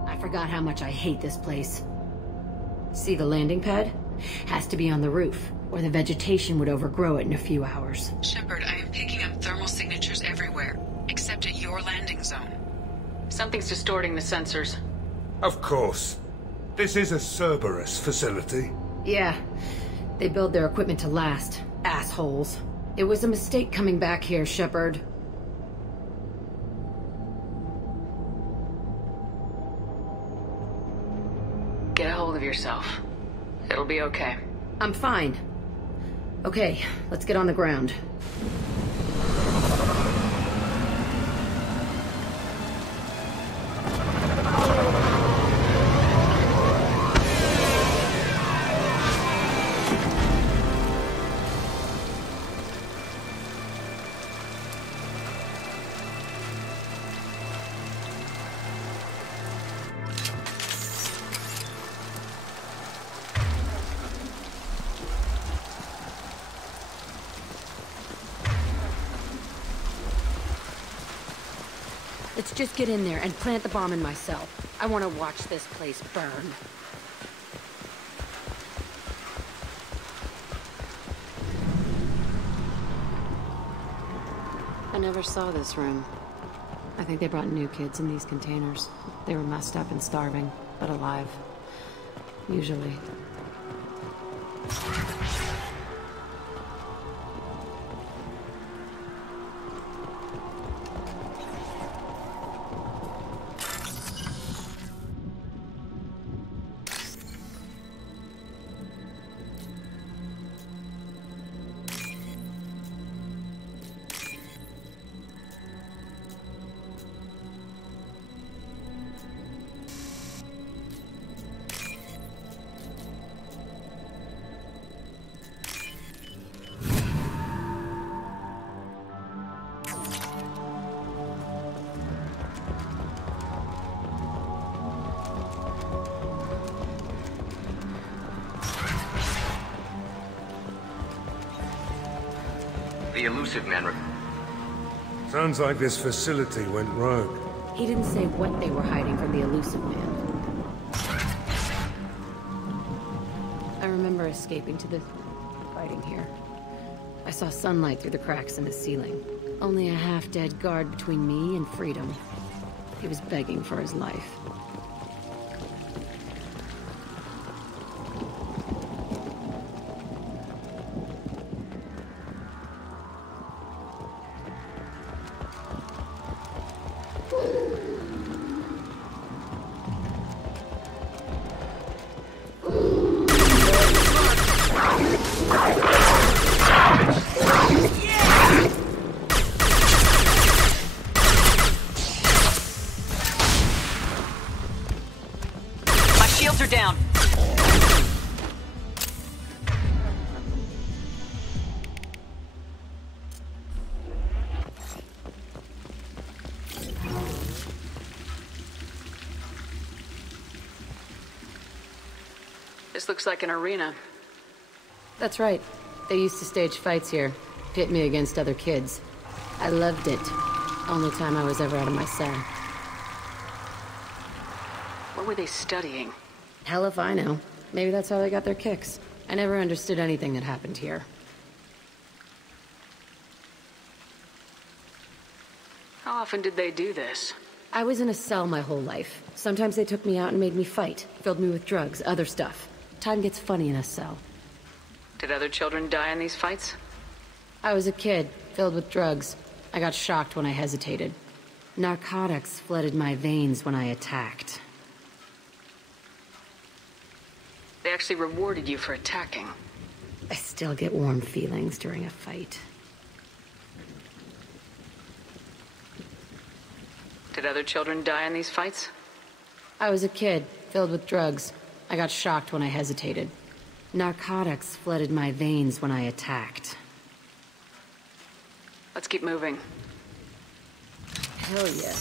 I forgot how much I hate this place. See the landing pad? Has to be on the roof, or the vegetation would overgrow it in a few hours. Shepard, I am picking up thermal signatures everywhere, except at your landing zone. Something's distorting the sensors. Of course. This is a Cerberus facility. Yeah. They build their equipment to last. Assholes. It was a mistake coming back here, Shepard. Get a hold of yourself. It'll be okay. I'm fine. Okay, let's get on the ground. Let's just get in there and plant the bomb in myself. I want to watch this place burn. I never saw this room. I think they brought new kids in these containers. They were messed up and starving, but alive. Usually. The elusive man. Sounds like this facility went rogue. He didn't say what they were hiding from the elusive man. I remember escaping to the fighting here. I saw sunlight through the cracks in the ceiling. Only a half-dead guard between me and freedom. He was begging for his life. This looks like an arena. That's right. They used to stage fights here, pit me against other kids. I loved it. Only time I was ever out of my cell. What were they studying? Hell if I know. Maybe that's how they got their kicks. I never understood anything that happened here. How often did they do this? I was in a cell my whole life. Sometimes they took me out and made me fight, filled me with drugs, other stuff. Time gets funny in a cell. Did other children die in these fights? I was a kid, filled with drugs. I got shocked when I hesitated. Narcotics flooded my veins when I attacked. They actually rewarded you for attacking. I still get warm feelings during a fight. Did other children die in these fights? I was a kid, filled with drugs. I got shocked when I hesitated. Narcotics flooded my veins when I attacked. Let's keep moving. Hell yeah.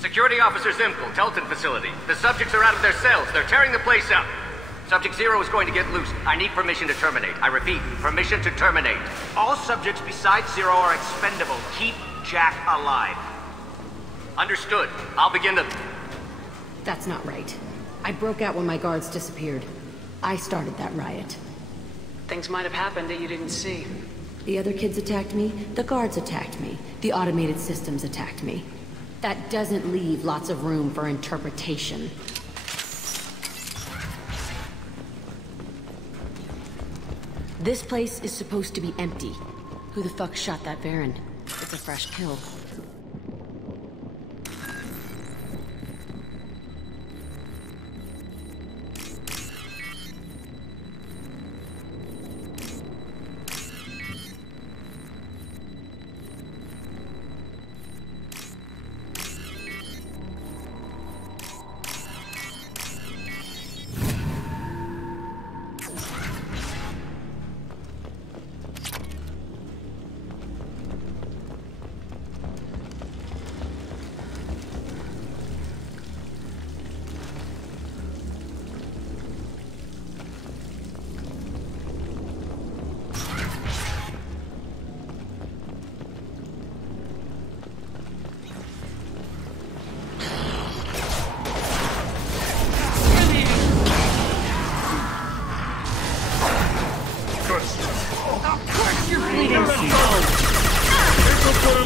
Security Officer Zimkel, Telton facility. The subjects are out of their cells. They're tearing the place up. Subject 0 is going to get loose. I need permission to terminate. I repeat, permission to terminate. All subjects besides 0 are expendable. Keep Jack alive. Understood. I'll begin to... That's not right. I broke out when my guards disappeared. I started that riot. Things might have happened that you didn't see. The other kids attacked me, the guards attacked me, the automated systems attacked me. That doesn't leave lots of room for interpretation. This place is supposed to be empty. Who the fuck shot that Baron? It's a fresh kill.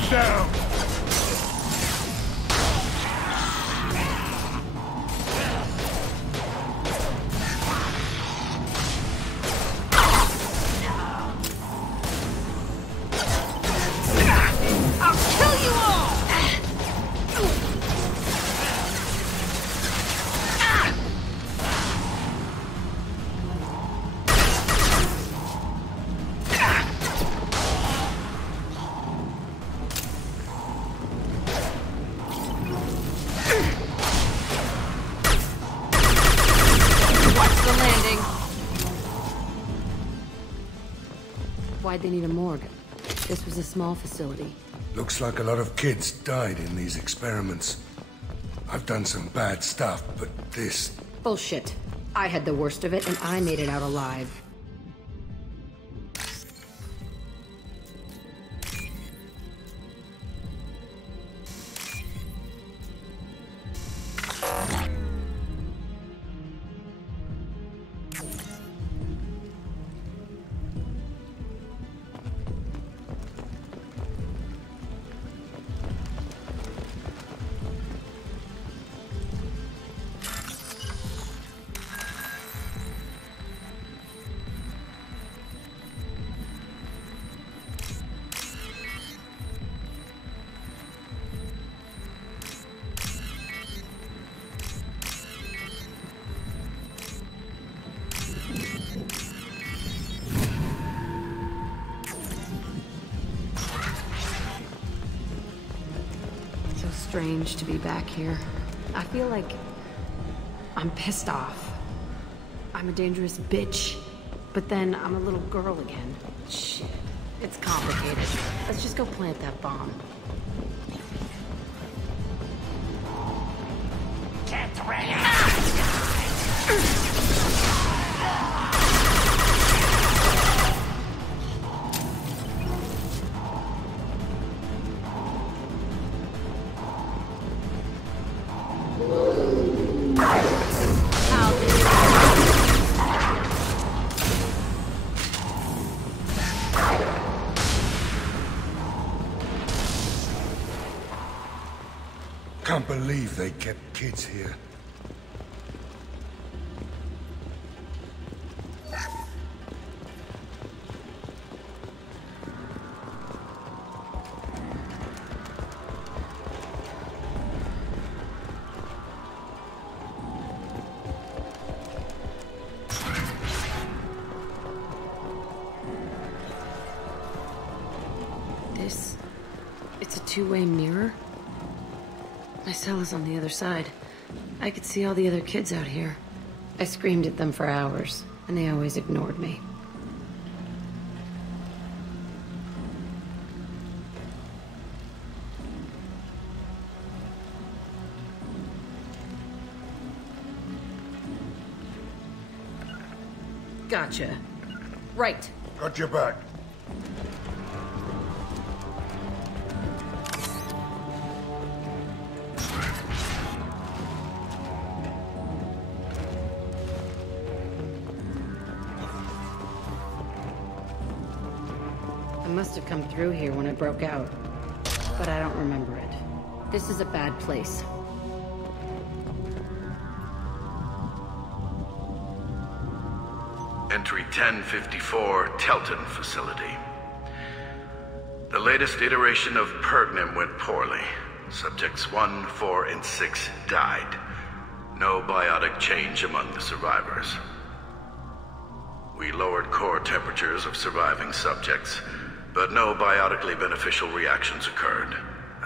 Stand down! Why'd they need a morgue? This was a small facility. Looks like a lot of kids died in these experiments. I've done some bad stuff, but this... Bullshit. I had the worst of it, and I made it out alive. Strange to be back here. I feel like I'm pissed off. I'm a dangerous bitch, but then I'm a little girl again. Shit, it's complicated. Let's just go plant that bomb. Can't believe they kept kids here. It's a two-way mirror? My cell is on the other side. I could see all the other kids out here. I screamed at them for hours, and they always ignored me. Gotcha. Right. Got your back. I must have come through here when I broke out, but I don't remember it. This is a bad place. Entry 1054, Telton Facility. The latest iteration of Pergnum went poorly. Subjects 1, 4, and 6 died. No biotic change among the survivors. We lowered core temperatures of surviving subjects, but no biotically beneficial reactions occurred.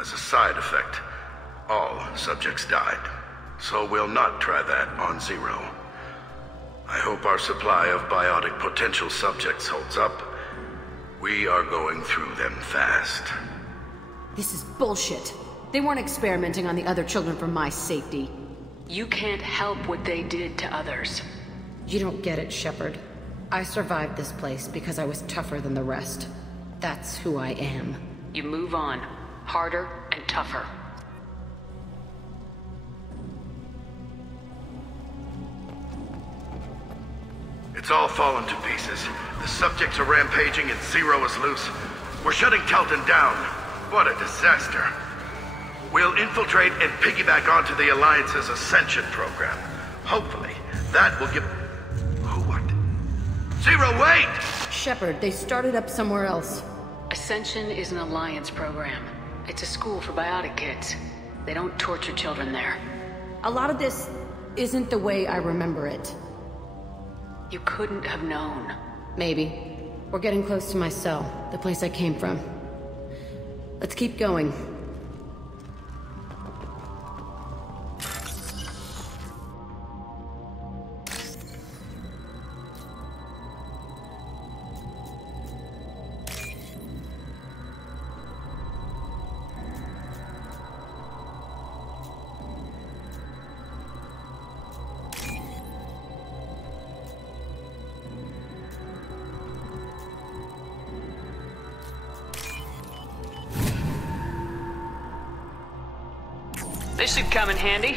As a side effect, all subjects died. So we'll not try that on Zero. I hope our supply of biotic potential subjects holds up. We are going through them fast. This is bullshit. They weren't experimenting on the other children for my safety. You can't help what they did to others. You don't get it, Shepard. I survived this place because I was tougher than the rest. That's who I am. You move on. Harder and tougher. It's all fallen to pieces. The subjects are rampaging and Zero is loose. We're shutting Telton down. What a disaster. We'll infiltrate and piggyback onto the Alliance's Ascension program. Hopefully, that will give... What? Zero, wait! Shepard, they started up somewhere else. Ascension is an Alliance program. It's a school for biotic kids. They don't torture children there. A lot of this isn't the way I remember it. You couldn't have known. Maybe. We're getting close to my cell, the place I came from. Let's keep going. This should come in handy.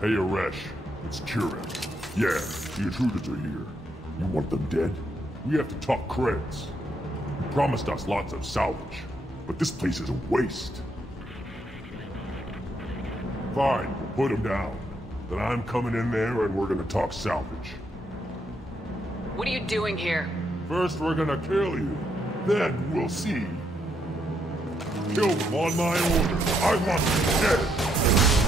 Hey, Aresh. It's Kieran. Yeah, the intruders are here. You want them dead? We have to talk creds. You promised us lots of salvage, but this place is a waste. Fine, we'll put them down. Then I'm coming in there and we're gonna talk salvage. What are you doing here? First we're gonna kill you. Then we'll see. Kill them on my order. I want them dead.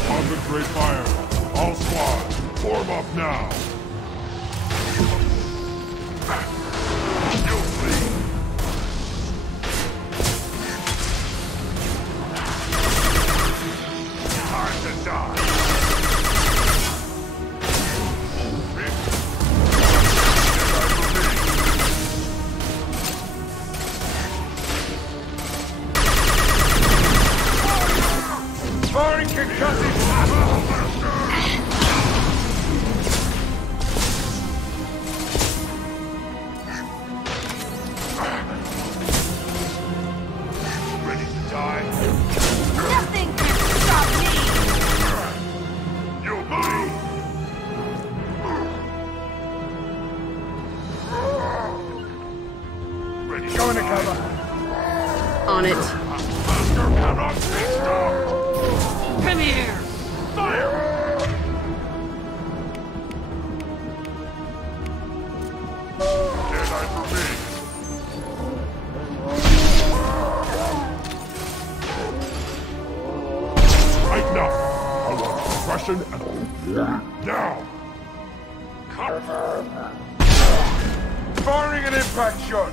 Concentrate fire. All squads, form up now. You'll see. Time to die. Firing concussive! On it. Come here! Fire! Dead eye for me. Right now. I want suppression and... Now! Firing an impact shot!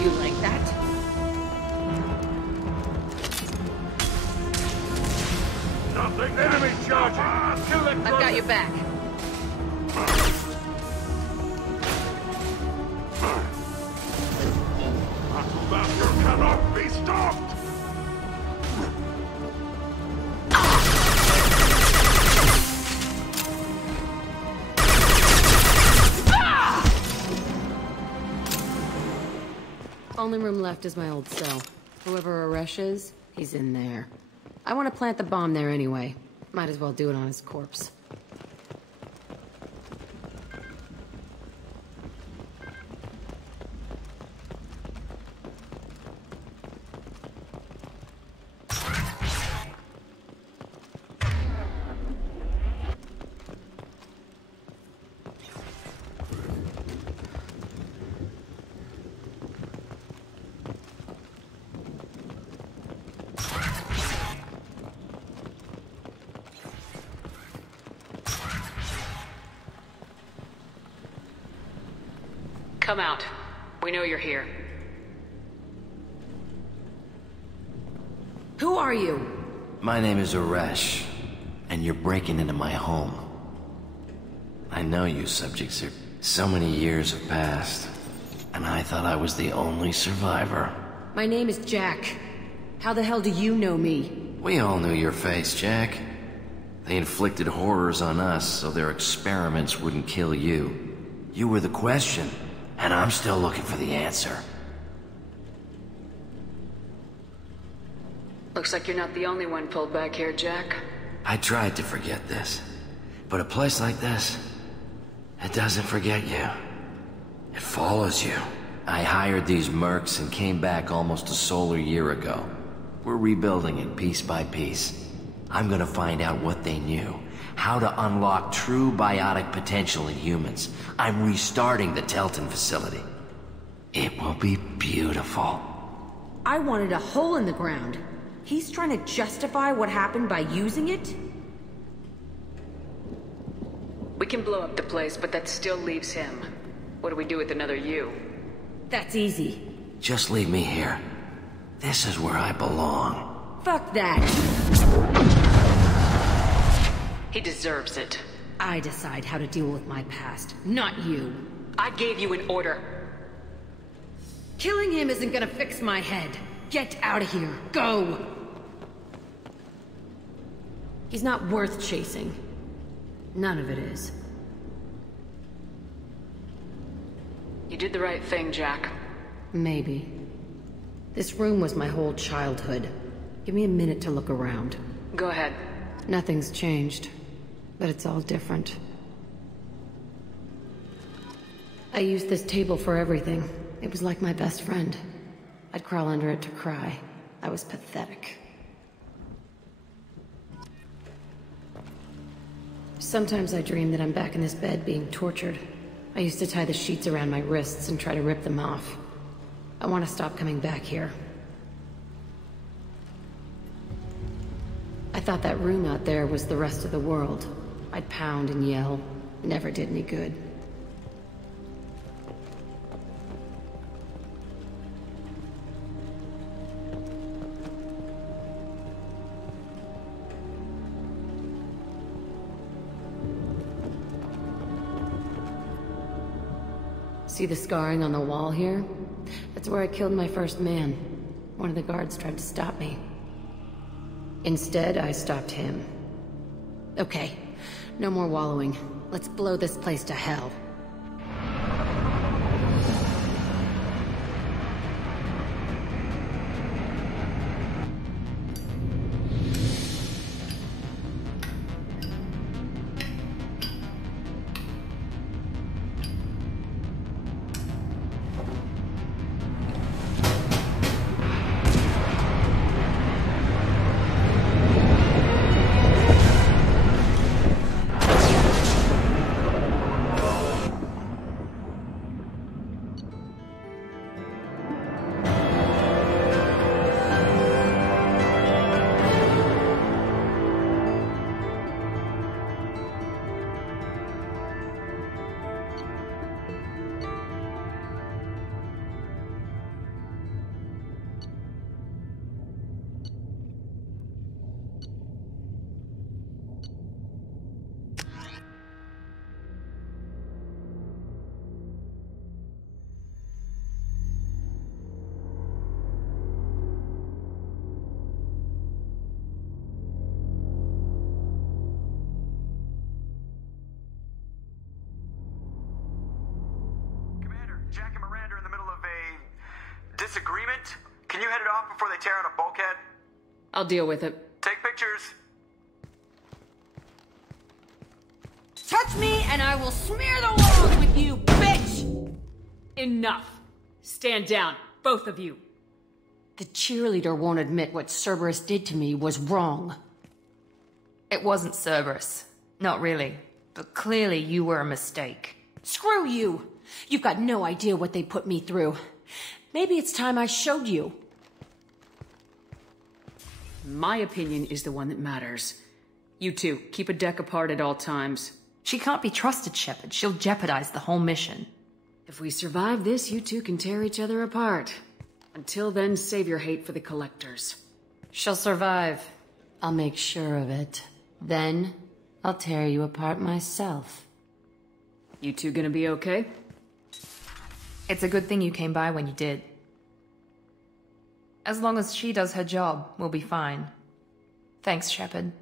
You like that? Nothing. Enemy charging! Kill it! I've got your back. Battle cannot be stopped! Only room left is my old cell. Whoever Aresh is, he's in there. I want to plant the bomb there anyway. Might as well do it on his corpse. Come out. We know you're here. Who are you? My name is Aresh, and you're breaking into my home. I know you subjects are... So many years have passed, and thought I was the only survivor. My name is Jack. How the hell do you know me? We all knew your face, Jack. They inflicted horrors on us so their experiments wouldn't kill you. You were the question, and I'm still looking for the answer. Looks like you're not the only one pulled back here, Jack. I tried to forget this, but a place like this, it doesn't forget you. It follows you. I hired these mercs and came back almost a solar year ago. We're rebuilding it piece by piece. I'm gonna find out what they knew, how to unlock true biotic potential in humans. I'm restarting the Telton facility. It will be beautiful. I wanted a hole in the ground. He's trying to justify what happened by using it? We can blow up the place, but that still leaves him. What do we do with another you? That's easy. Just leave me here. This is where I belong. Fuck that. He deserves it. I decide how to deal with my past, not you. I gave you an order. Killing him isn't gonna fix my head. Get out of here. Go! He's not worth chasing. None of it is. You did the right thing, Jack. Maybe. This room was my whole childhood. Give me a minute to look around. Go ahead. Nothing's changed, but it's all different. I used this table for everything. It was like my best friend. I'd crawl under it to cry. I was pathetic. Sometimes I dream that I'm back in this bed being tortured. I used to tie the sheets around my wrists and try to rip them off. I want to stop coming back here. I thought that room out there was the rest of the world. I'd pound and yell. Never did any good. See the scarring on the wall here? That's where I killed my first man. One of the guards tried to stop me. Instead, I stopped him. Okay, no more wallowing. Let's blow this place to hell. Jack and Miranda are in the middle of a disagreement. Can you head it off before they tear out a bulkhead? I'll deal with it. Take pictures. Touch me and I will smear the walls with you, bitch! Enough. Stand down, both of you. The cheerleader won't admit what Cerberus did to me was wrong. It wasn't Cerberus. Not really. But clearly you were a mistake. Screw you! You've got no idea what they put me through. Maybe it's time I showed you. My opinion is the one that matters. You two, keep a deck apart at all times. She can't be trusted, Shepard. She'll jeopardize the whole mission. If we survive this, you two can tear each other apart. Until then, save your hate for the Collectors. She'll survive. I'll make sure of it. Then, I'll tear you apart myself. You two gonna be okay? It's a good thing you came by when you did. As long as she does her job, we'll be fine. Thanks, Shepard.